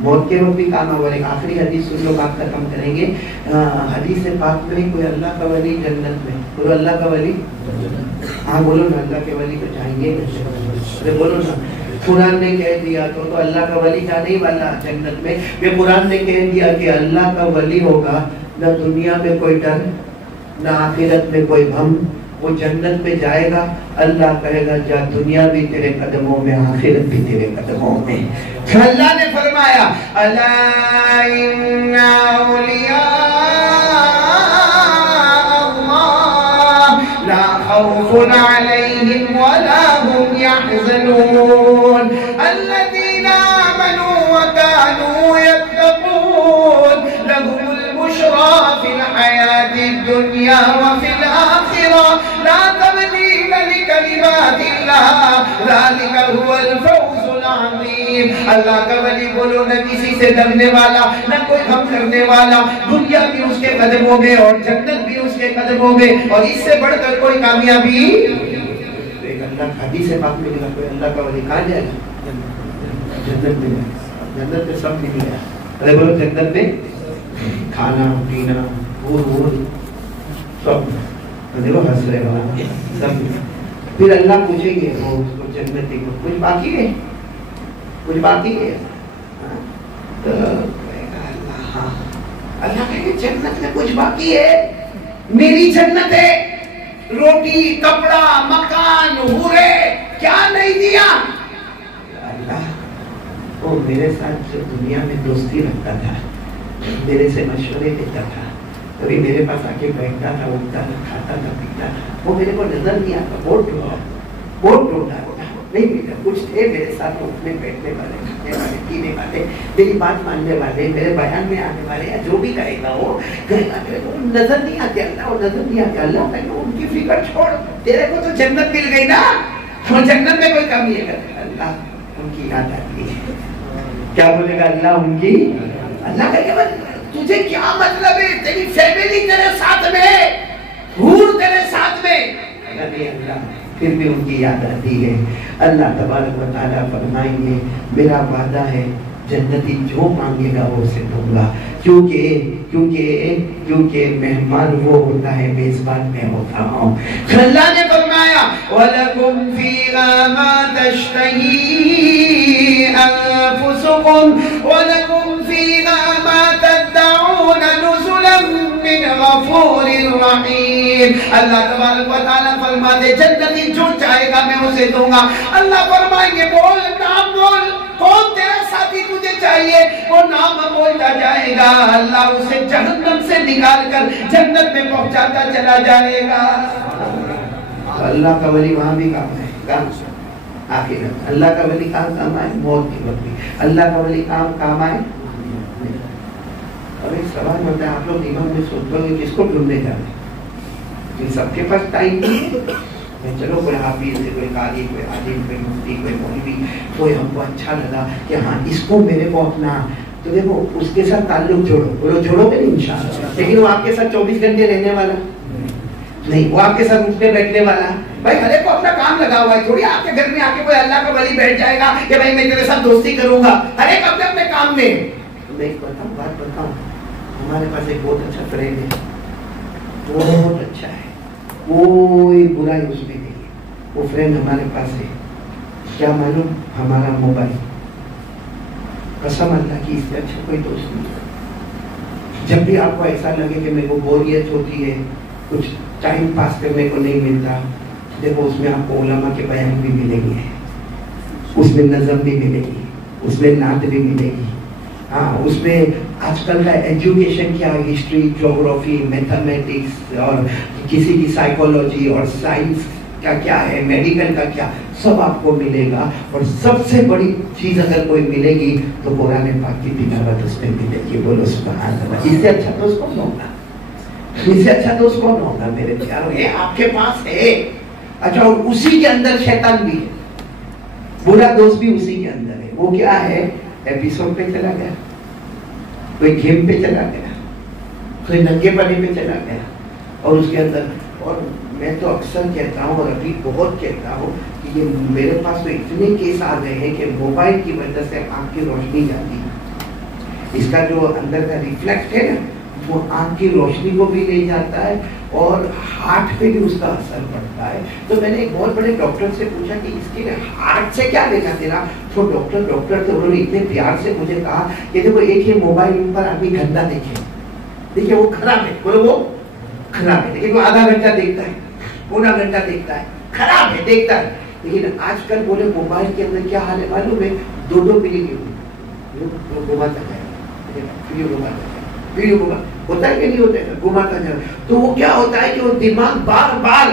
موت کے وقت بھی کام ہوا. ایک آخری حدیث سن لو, بات ختم کریں گے. حدیث پاک میں کوئی اللہ کا ولی جنت میں, بولو اللہ کا ولی, ہاں بولو نا, اللہ کے ولی کو چاہیں گے, بولو نا. قرآن نے کہہ دیا تو اللہ کا ولی جانے والا جنت میں. یہ قرآن نے کہہ دیا کہ اللہ کا ولی ہوگا, نہ دنیا میں کوئی ڈر نہ آخرت میں کوئی غم. وہ جنت میں جائے گا, اللہ کہے گا جا دنیا بھی تیرے قدموں میں, آخرت بھی تیرے قدموں میں. اللہ نے فرمایا الا ان اولیاء اللہ لا خوف علیہم ولا هم يحزنون الذین آمنوا وكانوا يتقون لهم البشرى في الحياة الدنيا وفي الآخرة لا تبديل لكلمات الله ذلك هو الفوز العظیم. اللہ کا ولی بولو نہ کسی سے ڈرنے والا, نہ کوئی غم کرنے والا. دنیا بھی اس کے قدموں میں اور جنت بھی اس کے قدموں میں, اور اس سے بڑھ کر کوئی کامیابی. ایک اللہ حدیث پاک میں لکھا, کوئی اللہ کا ولی کہاں جائے گا؟ جنت میں. جنت میں سب مل گیا. ارے بولو جنت میں کھانا پینا پور سب, دیکھو ہنس رہے والا سب. پھر اللہ پوچھیں گے وہ اس کو جنت کو, کچھ باقی ہے, کچھ باقی ہے. تو اللہ کہے گے جنت میں کچھ باقی ہے, میری جنت ہے, روٹی کپڑا مکان حورے, کیا نہیں دیا؟ اللہ وہ میرے ساتھ جو دنیا میں دوستی رکھتا تھا, میرے سے مشورے لیتا تھا, کبھی میرے پاس آ کے بیٹھتا تھا, اٹھتا تھا, کھاتا تھا, پیتا تھا, وہ میرے کو نظر نہیں آتا. بہت ڈھونڈا نہیں ملا. کچھ تھے میرے ساتھ اٹھنے بیٹھنے والے, کھانے والے, پینے والے, میری بات ماننے والے, میرے بیان میں آنے والے, یا جو بھی کہے گا وہ کہے گا میرے کو نظر نہیں آتے. اللہ وہ نظر نہیں آتے. اللہ میں ان کی فکر چھوڑ, تیرے کو تو جنت مل گئی نا, اور جنت میں کوئی کمی ہے. اللہ ان کی یاد آتی ہے. کیا بولے گا اللہ ان کی؟ اللہ کہے گا تجھے کیا مطلب ہے, تیری فیملی تیرے ساتھ میں, حور تیرے ساتھ میں. اللہ پھر بھی ان کی یاد آتی ہے. اللہ تبارک و تعالیٰ فرمائیں گے میرا وعدہ ہے جنتی جو مانگے گا وہ اسے دوں گا, کیونکہ مہمان وہ ہوتا ہے, میزبان میں ہوتا ہوں. اللہ نے فرمایا وَلَكُمْ فِيهَا مَا تَشْتَهِي أَنفُسُكُمْ وَلَكُمْ فِيهَا مَا تَدَّعُونَ نُزُلًا مِّنْ غَفُورٍ رَحِيمٍ. اللہ تبارک و تعالیٰ فرما دے جنتی جو چاہے گا میں اسے دوں گا. اللہ فرمائیں گے بول نام بول, کون تیرا ساتھی تجھے چاہیے, وہ نام بولتا جائے گا. اللہ اسے جہنم سے نکال کر جنت میں پہنچاتا چلا جائے گا. اللہ کا ولی وہاں بھی کام ہے, کام آخر اللہ کا ولی کام آئے موت کی وقت بھی. اللہ کا ولی کام آئے. اب ایک سوال ہوتا ہے, آپ لوگ دماغ میں سوچتے ہو کس کو ڈھونڈنے جانے, سب کے پاس ٹائم نہیں. چلو کوئی حافظ ہے, کوئی قاری, کوئی عالم, کوئی مفتی, کوئی مولوی, کوئی ہم کو اچھا لگا کہ ہاں اس کو میرے کو اپنا, تو دیکھو اس کے ساتھ تعلق جوڑو, بولو جوڑو گے نہیں انشاءاللہ. لیکن وہ آپ کے ساتھ 24 گھنٹے رہنے والا نہیں, وہ آپ کے ساتھ اٹھنے بیٹھنے والا. بھائی ہر ایک کو اپنا کام لگا ہوا ہے, تھوڑی آپ کے گھر میں آ کے کوئی اللہ کا ولی بیٹھ جائے گا کہ بھائی میں تیرے ساتھ دوستی کروں گا. ہر ایک اپنے اپنے کام میں. میں ایک بات بتاؤں, ہمارے پاس ایک بہت اچھا فرینڈ ہے, بہت اچھا ہے, کوئی برائی اس میں نہیں. وہ فرینڈ ہمارے پاس ہے, کیا معلوم, ہمارا موبائل. قسم اللہ کی, اس سے اچھا کوئی دوست نہیں. جب بھی آپ کو ایسا لگے کہ میرے کو بوریت ہوتی ہے, کچھ ٹائم پاس کرنے کو نہیں ملتا, دیکھو اس میں آپ کو علماء کے بیان بھی ملیں گے, اس میں نظم بھی ملے گی, اس میں نعت بھی ملے گی. ہاں اس میں آج کل کا ایجوکیشن کیا, ہسٹری, جغرافی, میتھمیٹکس, اور کسی کی سائیکولوجی اور سائنس کا کیا ہے, میڈیکل کا کیا, سب آپ کو ملے گا. اور سب سے بڑی چیز اگر کوئی ملے گی تو قرآن پاک کی تلاوت اس میں ملے گی. بولو سبحان اللہ. اس سے اچھا دوست کون ہوگا, اس سے اچھا دوست کون ہوگا میرے پیاروں. یہ آپ کے پاس ہے. اچھا, اور اسی کے اندر شیطان بھی ہے, برا دوست بھی اسی کے اندر ہے. وہ کیا ہے, ایپیسوڈ پہ چلا گیا, کوئی گیم پہ چلا گیا, کوئی ننگے پنے پہ چلا گیا, اور اس کے اندر. اور میں تو اکثر کہتا ہوں اور ابھی بہت کہتا ہوں کہ یہ میرے پاس تو اتنے کیس آ گئے ہیں کہ موبائل کی وجہ سے آنکھ کی روشنی جاتی ہے. اس کا جو اندر کا ریفلیکٹ ہے نا وہ آنکھ کی روشنی کو بھی لے جاتا ہے اور ہارٹ پہ بھی اس کا اثر پڑتا ہے. تو میں نے ایک بہت بڑے ڈاکٹر سے پوچھا کہ اس کے ہارٹ سے کیا لینا دینا. تو ڈاکٹر تھے, انہوں نے اتنے پیار سے مجھے کہا کہ دیکھو ایک یہ موبائل پر آدمی گھنٹہ دیکھے وہ خراب ہے, بولو وہ خراب ہے, لیکن وہ آدھا گھنٹہ دیکھتا ہے, پورا گھنٹہ دیکھتا ہے, خراب ہے دیکھتا ہے. لیکن آج کل بولے موبائل کے اندر کیا حال ہے معلوم ہے, 2 ملی گھماتا جائے ویڈیو ہوتا ہے کہ نہیں ہوتا ہے, گھماتا جائے. تو وہ کیا ہوتا ہے کہ وہ دماغ بار بار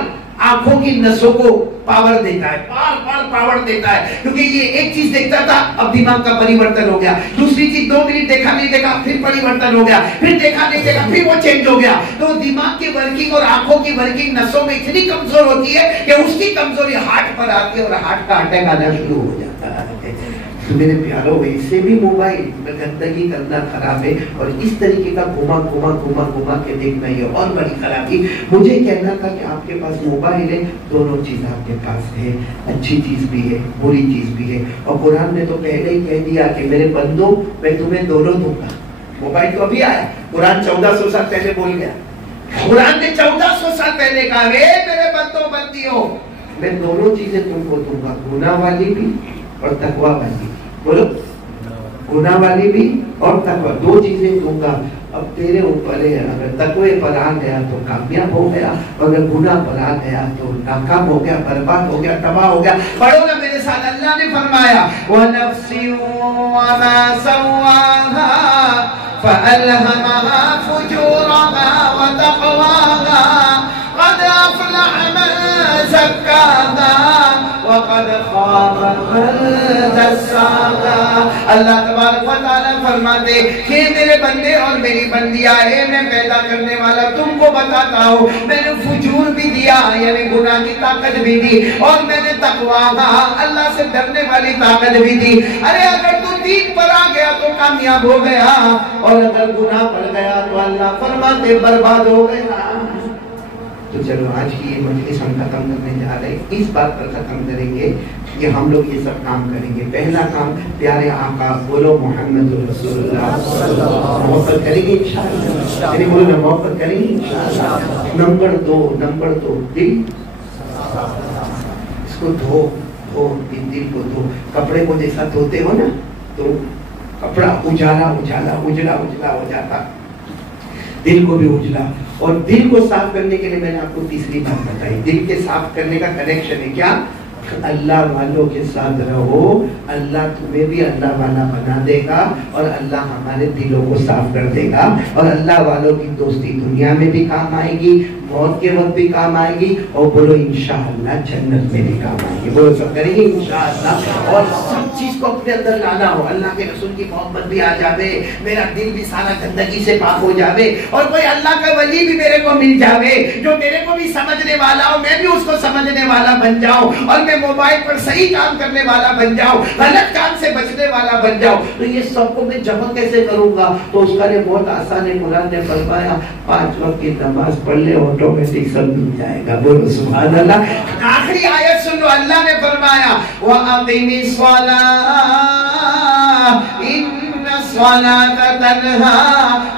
آنکھوں کی نسوں کو پاور دیتا ہے, بار بار پاور دیتا ہے, کیونکہ یہ ایک چیز دیکھتا تھا اب دماغ کا پریورتن ہو گیا, دوسری چیز 2 منٹ دیکھا نہیں دیکھا پھر پریورتن ہو گیا, پھر دیکھا نہیں دیکھا پھر وہ چینج ہو گیا. تو دماغ کی ورکنگ اور آنکھوں کی ورکنگ نسوں میں اتنی کمزور ہوتی ہے کہ اس کی کمزوری ہارٹ پر آتی ہے اور ہارٹ کا اٹیک آنا شروع ہو جاتا ہے. تو میرے پیاروں اس سے بھی موبائل میں گندگی کرنا خراب ہے, اور اس طریقے کا گھما کے دیکھنا یہ اور بڑی خرابی. مجھے کہنا تھا کہ آپ کے پاس موبائل ہے, دونوں چیز آپ کے پاس ہے, اچھی چیز بھی ہے بری چیز بھی ہے. اور قرآن نے تو پہلے ہی کہہ دیا کہ میرے بندوں میں تمہیں دونوں دوں گا. موبائل تو ابھی آیا, قرآن 1400 سال پہلے بول گیا. قرآن نے 1400 سال پہلے کہا میرے بندوں بندیوں میں دونوں چیزیں تم کو دوں گا, گناہ والی بھی اور تقوی والی. بولو گناہ والی بھی اور تقوی, 2 چیزیں دوں گا. اب تیرے اوپر ہے, اگر تقوی پر آ گیا تو کامیاب ہو گیا, اگر گناہ پر آ گیا تو ناکام ہو گیا, برباد ہو گیا, تباہ ہو گیا. پڑھو نا میرے ساتھ, اللہ نے فرمایا وَنَفْسٍ وَمَا سَوَّاهَا فَأَلْهَمَهَا فُجُورَهَا وَتَقْوَاهَا قَدْ أَفْلَحَ مَن زَكَّاهَا وَقَدْ خَابَ مَن دَسَّاهَا. اللہ تبارک و تعالیٰ فرماتے کہ میرے بندے اور میری بندیاں ہیں, میں پیدا کرنے والا تم کو بتاتا ہوں, میں نے فجور بھی دیا یعنی گناہ کی طاقت بھی دی, اور میں نے تقویٰ اللہ سے ڈرنے والی طاقت بھی دی. ارے اگر تو دین پر آ گیا تو کامیاب ہو گیا, اور اگر گناہ پر گیا تو اللہ فرماتے برباد ہو گیا. تو چلو آج کی یہ مجلس ہم ختم کرنے جا رہے ہیں, اس بات پر ختم کریں گے کہ ہم لوگ یہ سب کام کریں گے. پہلا کام پیارے آقا بولو محمد رسول اللہ, محبت کریں گے انشاءاللہ, یعنی بولو نا محبت کریں گے انشاءاللہ. نمبر 2 دل, اس کو دھو دل کو دھو. کپڑے کو جیسا دھوتے ہو نا تو کپڑا اجالا ہو جاتا, دل کو بھی اجلا. اور دل کو صاف کرنے کے لیے میں نے آپ کو تیسری بات بتائی, دل کے صاف کرنے کا کنیکشن ہے کیا, اللہ والوں کے ساتھ رہو, اللہ تمہیں بھی اللہ والا بنا دے گا, اور اللہ ہمارے دلوں کو صاف کر دے گا, اور اللہ والوں کی دوستی دنیا میں بھی کام آئے گی, موت کے وقت بھی کام آئے گی, اور بولو انشاءاللہ جنت میں بھی کام آئے گی. بولو سب کریں گے انشاءاللہ. اور سب چیز کو اپنے اندر لانا ہو, اللہ کے رسول کی محبت بھی آ جاوے, میرا دل بھی سارا گندگی سے پاک ہو جاوے, اور کوئی اللہ کا ولی بھی میرے کو مل جاوے جو میرے کو بھی سمجھنے والا ہو, میں بھی اس کو سمجھنے والا بن جاؤں, اور میں موبائل پر صحیح کام کرنے والا بن جاؤں, غلط کام سے بچنے والا بن جاؤں. تو یہ سب کو میں جمع کیسے کروں گا, تو اس کا بہت آسان ہے. قرآن نے فرمایا 5 وقت کی نماز پڑھ لے, آٹومیٹک سب مل جائے گا. بولو سبحان اللہ. آخری آیت سن لو, اللہ نے فرمایا وَأَقِمِ الصَّلَاةَ إِنَّ الصَّلَاةَ تَنْهَى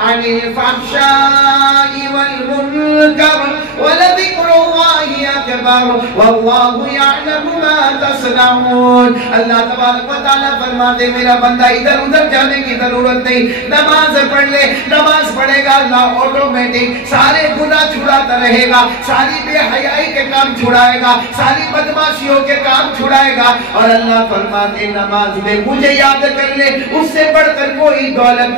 عَنِ الْفَحْشَاءِ وَالْمُنكَرِ وَلَذِكْرُ اللَّهِ أَكْبَرُ وَاللَّهُ يَعْلَمُ مَا تَصْنَعُونَ. اللہ تبارک و تعالیٰ فرماتے میرا بندہ ادھر ادھر جانے کی ضرورت نہیں, نماز پڑھ لے, نماز پڑھے گا اللہ آٹومیٹک سارے گناہ چھڑاتا رہے گا, ساری بے حیائی کے کام چھڑائے گا, ساری بدماشیوں کے کام چھڑائے گا. اور اللہ فرماتے نماز میں مجھے یاد کر لے, اس سے بڑھ کر کوئی دولت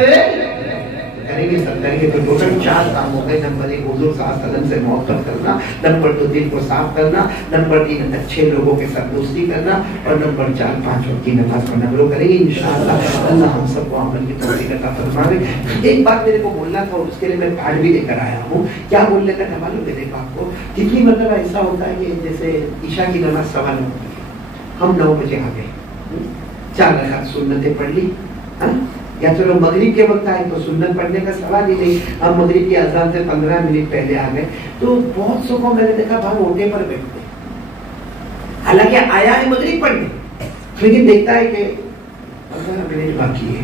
کریں گے. سب کریں گے. تو ٹوٹل 4 کام ہو گئے. نمبر 1 حضور صلی اللہ علیہ وسلم سے محبت کرنا, نمبر 2 دل کو صاف کرنا, نمبر 3 اچھے لوگوں کے ساتھ دوستی کرنا, اور نمبر 4 5 وقت کی نماز پڑھنا. وہ کریں گے انشاءاللہ. اللہ ہم سب کو عمل کی توفیق عطا فرمائے. ایک بات میرے کو بولنا تھا, اور اس کے لیے میں کارڈ بھی لے کر آیا ہوں. کیا بولنے کا تھا معلوم ہے؟ دیکھو آپ کو کتنی مرتبہ ایسا ہوتا ہے کہ جیسے عشاء کی نماز 9:15 ہم 9 بجے آ گئے, 4 رکعت سنتیں پڑھ لی, یا چلو مغرب کے وقت آئے تو سنت پڑھنے کا سوال ہی نہیں, ہم مغرب کی اذان سے 15 منٹ پہلے آ گئے. تو بہت سو کو میں نے دیکھا بھائی اوٹے پر بیٹھتے, حالانکہ آیا ہے مغرب پڑھنے, لیکن دیکھتا ہے کہ 15 منٹ باقی ہے,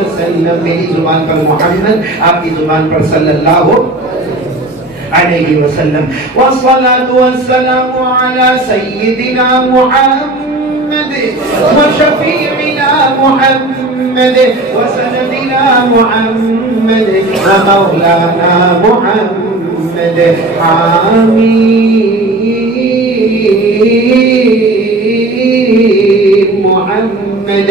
وسلم. میری زبان پر محمد، آپ کی زبان پر صلی اللہ علیہ وسلم. والصلاة والسلام على سيدنا محمد وشفيعنا محمد وسندنا محمد ومولانا محمد. آمين. محمد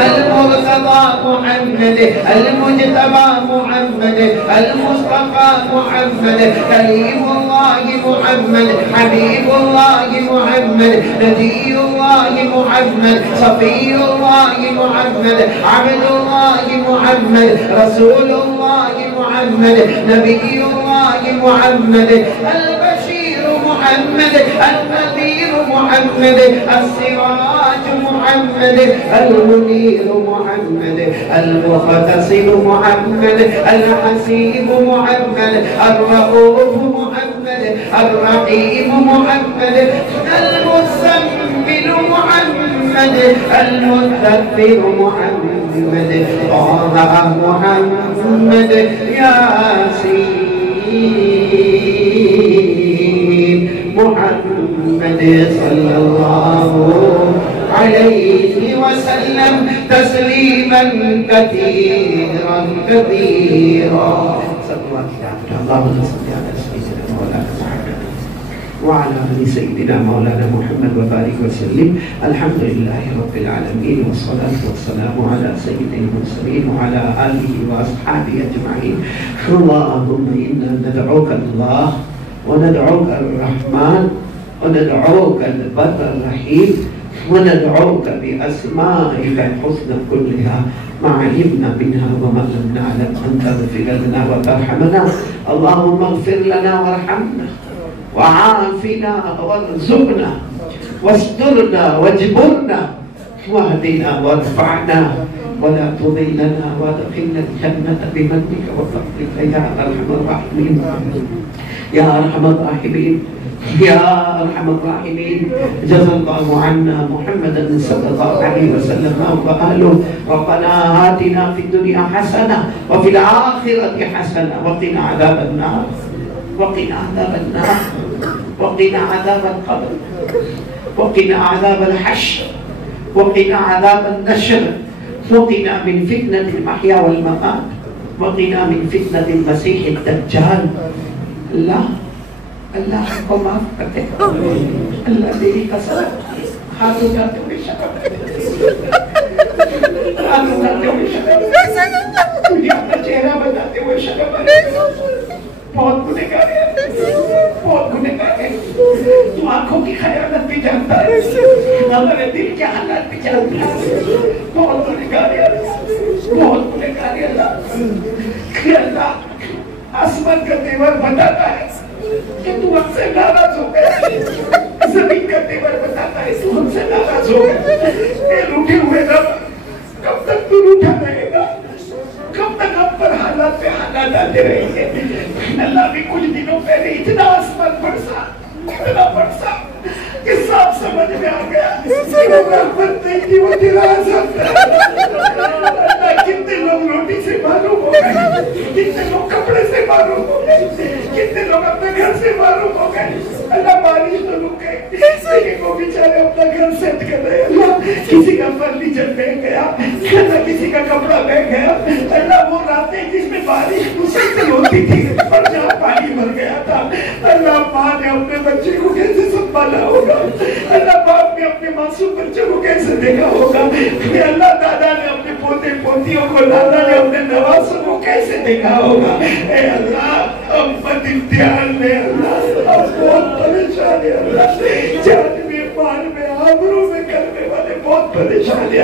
المرتضى محمد المجتبى محمد المصطفى محمد كليم الله محمد حبيب الله محمد نبي الله محمد صفي الله محمد عبد الله محمد رسول الله محمد نبي الله محمد البشير محمد النذير محمد السراج محمد المنير محمد المختصر محمد الحسيب محمد الرؤوف محمد الرحيم محمد المزمل محمد المدثر محمد طه محمد ياسين محمد صلى الله عليه وسلم تسليما كثيرا كثيرا. اللهم صل على سيدنا مولانا محمد وعلى آل سيدنا مولانا محمد وبارك وسلم. الحمد لله رب العالمين والصلاة والسلام على سيد المرسلين وعلى آله وأصحابه أجمعين. اللهم إنا ندعوك الله وندعوك الرحمن وندعوك البر الرحيم وندعوك بأسمائك الحسنى كلها ما علمنا منها وما لم نعلم أن تغفر لنا وترحمنا. اللهم اغفر لنا وارحمنا وعافنا وارزقنا واسترنا واجبرنا واهدنا وارفعنا ولا تضلنا وادخلنا الجنة بمنك وفضلك يا أرحم الراحمين يا أرحم الراحمين يا أرحم الراحمين. جزا الله عنا محمدا صلى الله عليه وسلم وآله. ربنا آتنا في الدنيا حسنة وفي الآخرة حسنة وقنا عذاب النار وقنا عذاب النار وقنا عذاب القبر وقنا عذاب الحشر وقنا عذاب النشر وقنا من فتنة المحيا والممات وقنا من فتنة المسيح الدجال. اللہ کو معاف کرتے. اللہ تیری قسم ہاتھ اٹھاتے ہوئے شکر ہاتھ اٹھاتے ہوئے شکر تجھے اپنا چہرہ بتاتے ہوئے شکر بہت گنہگار ہے بہت گنہگار ہے. تو آنکھوں کی خیانت بھی جانتا ہے ہمارے دل کے حالات بھی جانتا ہے. بہت گنہگار ہے بہت گنہگار ہے. اللہ آسمان کا دیوار بتاتا ہے کہ تو ہم سے ناراض ہو گئے. زمین کا دیوار بتاتا ہے تو ہم سے ناراض ہو گئے. اے روٹے ہوئے رب کب تک تو روٹا رہے گا؟ کب تک ہم پر حالات پہ حالات آتے رہیں گے؟ اللہ بھی کچھ دنوں پہلے اتنا آسمان برسا کہ صاحب سمجھ میں آ گیا کہ وہ رحمت نہیں تھی وہ تیرا عذاب تھا. اللہ کتنے لوگ روٹی سے معروف ہو گئے, کتنے لوگ کپڑے سے معروف ہو گئے, کتنے لوگ اپنے گھر سے معروف ہو گئے. اللہ بارش تو رک گئی لیکن وہ بیچارے اپنا گھر سیٹ کر رہے. اللہ کسی کا فرنیچر بہ گیا, اللہ کسی کا کپڑا بہ گیا. اللہ وہ راتیں جس میں بارش مسلسل ہوتی تھی اور جہاں پانی بھر گیا تھا, اللہ ماں نے اپنے بچے کو کیسے سنبھالا ہوگا, اللہ باپ نے اپنے معصوم بچے کو کیسے دیکھا ہوگا, اللہ دادا نے اپنے پوتے پوتیوں کو, دادا نے اپنے نوازوں کو کیسے دیکھا ہوگا. اے اللہ امت امتحان میں, اللہ اب بہت پریشان ہے. اللہ جان میں مال میں آبروں میں کرنے والے بہت پریشان ہے.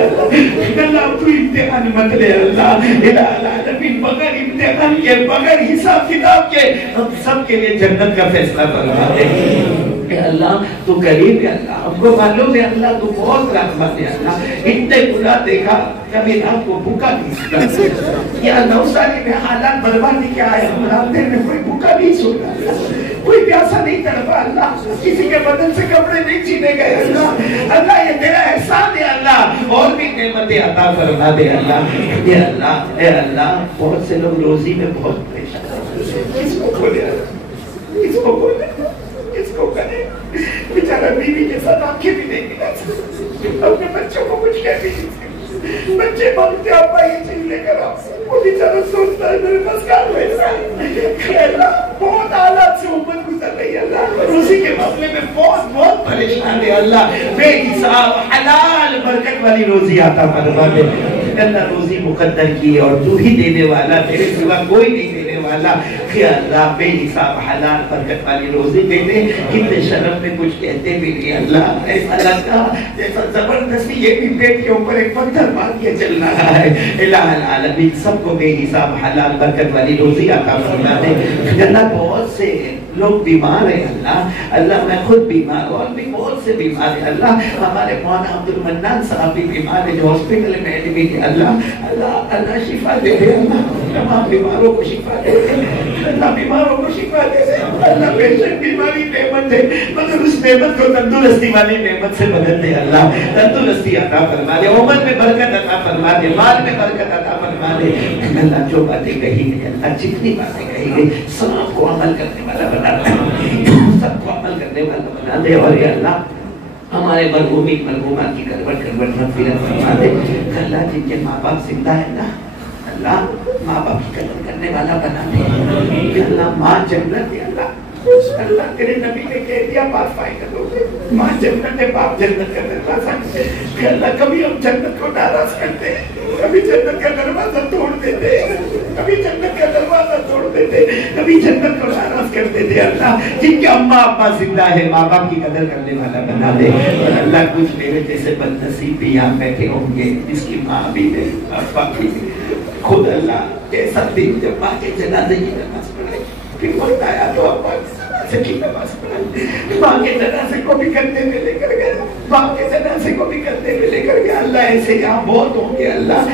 اللہ تو امتحان مت لے. اللہ الہ العالمین بغیر امتحان کے بغیر حساب کتاب کے ہم سب کے لیے جنت کا فیصلہ فرما دے. کہ اللہ تو کریم ہے, اللہ ہم کو معلوم ہے, اللہ تو بہت رحمت ہے. اللہ اتنے گناہ دیکھا کبھی رات کو بھوکا نہیں سنا, یا 9 سال میں حالات بربادی کیا ہے, ہم رات میں کوئی بھوکا نہیں سنا. کوئی پیاسا نہیں تڑپا اللہ, کسی کے بدن سے کپڑے نہیں چھینے گئے اللہ. اللہ یہ تیرا احسان ہے اللہ, اور بھی نعمتیں عطا فرما دے اللہ. اے اللہ, اے اللہ, بہت سے لوگ روزی میں بہت پریشان ہیں. کس کو کھولے, کس کو کھولے, کس کو کرے؟ بیچارہ بیوی کے ساتھ آنکھیں بھی نہیں ملا سکتے, اپنے بچوں کو کچھ کہہ بھی نہیں سکتے. بچے مانگتے ابا یہ چیز لے کر آؤ, وہ بیچارہ سوچتا ہے میرے پاس کام ویسا ہے. اللہ بہت حالات سے امت گزر رہی ہے اللہ, روزی کے معاملے میں بہت پریشان ہے اللہ. بے حساب حلال برکت والی روزی عطا فرما دے اللہ. روزی مقدر کی ہے اور تو ہی دینے والا, تیرے سوا کوئی نہیں دینے والا. یا اللہ بے حساب حلال برکت والی روزی دے دے. کتنے شرم میں کچھ کہتے بھی نہیں اللہ, ایسا لگتا جیسا زبردستی یہ بھی پیٹ کے اوپر ایک پتھر مار کے چل رہا ہے. الہ العالمین سب کو بے حساب حلال برکت والی روزی عطا فرما دے اللہ. بہت سے لوگ بیمار ہیں اللہ, اللہ میں خود بیمار ہوں, اور بھی بہت سے بیمار ہیں اللہ. ہمارے مولانا عبد المنان صاحب بھی بیمار ہیں جو ہاسپٹل میں ایڈمٹ ہے اللہ. اللہ اللہ شفا دے دے اللہ, تمام بیماروں کو شفا دے دے اللہ, بیماروں کو شفا دے دے اللہ. بے شک بیماری نعمت ہے, مگر اس نعمت کو تندرستی والی نعمت سے بدل دے اللہ. تندرستی عطا فرما دے, عمر میں برکت عطا فرما دے, مال میں برکت عطا فرما دے اللہ. جو باتیں کہی گئی اللہ, جتنی باتیں کہی گئی سب کو عمل کرنے والا بنا دے, سب کو عمل کرنے والا بنا دے. اور یا اللہ ہمارے مرحومین مرحومات کی کروٹ مغفرت فرما دے اللہ. جن کے ماں باپ زندہ ہے نا اللہ, ماں باپ کی قدر کرنے والا بنا دے اللہ. ماں جنت ہے اللہ. اللہ تیرے نبی نے کہہ دیا بات پائے کرو, ماں جنت ہے باپ جنت کا دروازہ ہے اللہ. کبھی ہم جنت کو ناراض کرتے, کبھی جنت کا دروازہ توڑ دیتے, کبھی جنت کا دروازہ توڑ دیتے, کبھی جنت کو ناراض کر دیتے اللہ. جن کے اماں ابا زندہ ہے ماں باپ کی قدر کرنے والا بنا دے اللہ. کچھ میرے جیسے بد نصیب بھی یہاں بیٹھے ہوں گے جس کی ماں بھی دے ابا بھی دے. خود اللہ کیسا دن جب ماں کے جنازے کی نماز پڑھائی, پھر وقت آیا تو ابا کی نماز پڑھائی, ماں کے جنازے کو بھی کندھے میں لے کر گیا, باپ کے جنازے کو بھی کندھے میں لے کر گیا اللہ. ایسے یہاں بہت ہوں گے اللہ.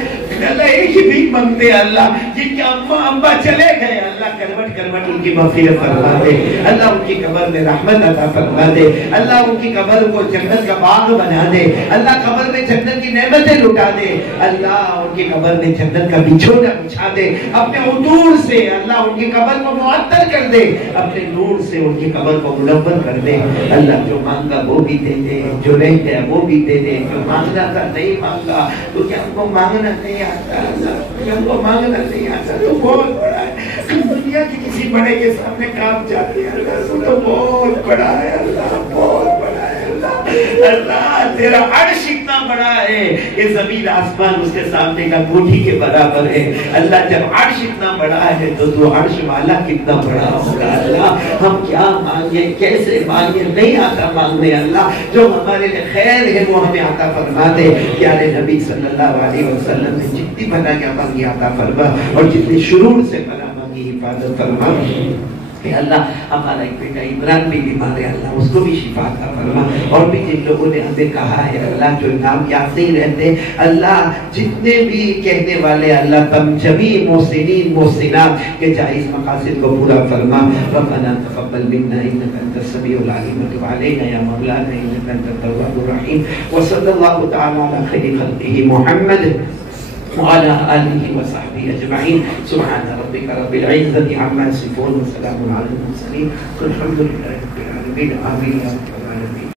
اللہ ایک ہی بھیک مانگتے اللہ, جن کے اماں ابا چلے گئے اللہ, کروٹ کروٹ ان کی مغفرت فرما دے اللہ. ان کی قبر میں رحمت عطا فرما دے اللہ. ان کی قبر کو جنت کا باغ بنا دے اللہ. قبر میں جنت کی نعمتیں لٹا دے اللہ. ان کی قبر میں جنت کا بچھونا بچھا دے اپنے عطور سے اللہ. ان کی قبر کو معطر کر دے اپنے نور سے, ان کی قبر کو منور کر دے اللہ. جو مانگا وہ بھی دے دے, جو رہ گیا وہ بھی دے دے. جو مانگنا تھا نہیں مانگا تو کیا ہم کو مانگنا نہیں آتا اللہ, کیا ہم کو مانگنا نہیں آتا. تو بہت بڑا ہے دنیا کی کسی بڑے کے سامنے کام جاتی ہے اللہ. تو بہت بڑا ہے اللہ, بہت بڑا ہے اللہ. اللہ تیرا عرش اتنا بڑا ہے کہ زمین آسمان اس کے سامنے کا کوٹھی کے برابر ہے اللہ. جب عرش اتنا بڑا ہے تو تو عرش والا کتنا بڑا ہوگا اللہ. ہم کیا مانگے, کیسے مانگے, نہیں آتا مانگنے اللہ. جو ہمارے لیے خیر ہے وہ ہمیں عطا فرما دے. پیارے نبی صلی اللہ علیہ وسلم نے جتنی بنا کیا مانگی عطا فرما, اور جتنی شرور سے بنا مانگی حفاظت فرما. کہ اللہ ہمارا ایک بیٹا عمران بھی بیمار ہے اللہ, اس کو بھی شفا عطا فرما. اور بھی جن لوگوں نے ہمیں کہا ہے اللہ, جو نام یاد نہیں رہتے اللہ, جتنے بھی کہنے والے اللہ, تم جمیع محسنین محسنات کے جائز مقاصد کو پورا فرما. ربنا تقبل منا انك انت السميع العليم وتب علينا يا مولانا انك انت التواب الرحيم. وصلى الله تعالى على خير خلقه محمد وعلى آله وصحبه أجمعين. سبحان ربك رب العزة عما يصفون وسلام على المرسلين والحمد لله رب العالمين. آمين.